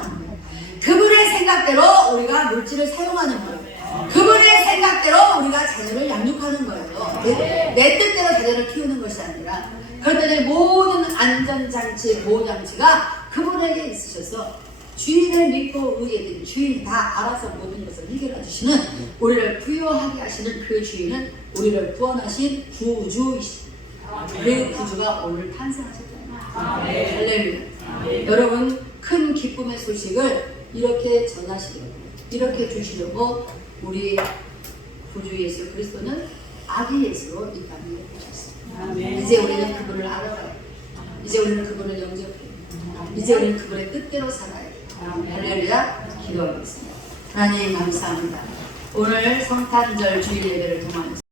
거예요. 그분의 생각대로 우리가 물질을 사용하는 거예요. 그분의 생각대로 우리가 자녀를 양육하는 거예요. 내 뜻대로 자녀를 키우는 것이 아니라. 그런데 모든 안전장치, 보호장치가 그분에게 있으셔서 주인을 믿고 의해드린 주인이 다 알아서 모든 것을 해결해 주시는, 우리를 부유하게 하시는 그 주인은 우리를 구원하신 구주이십니다. 그 구주가 오늘 탄생하셨잖아요. 할렐루야. 여러분, 큰 기쁨의 소식을 이렇게 전하시려고, 이렇게 주시려고 우리 구주 예수 그리스도는 아기 예수로 이 땅에 오셨습니다. 이제 우리는 그분을 알아가요. 이제 우리는 그분을 영접해요. 이제 우리는 그분의 뜻대로 살아요. 할렐루야. 기도하겠습니다. 하나님 감사합니다. 오늘 성탄절 주일 예배를 통하여서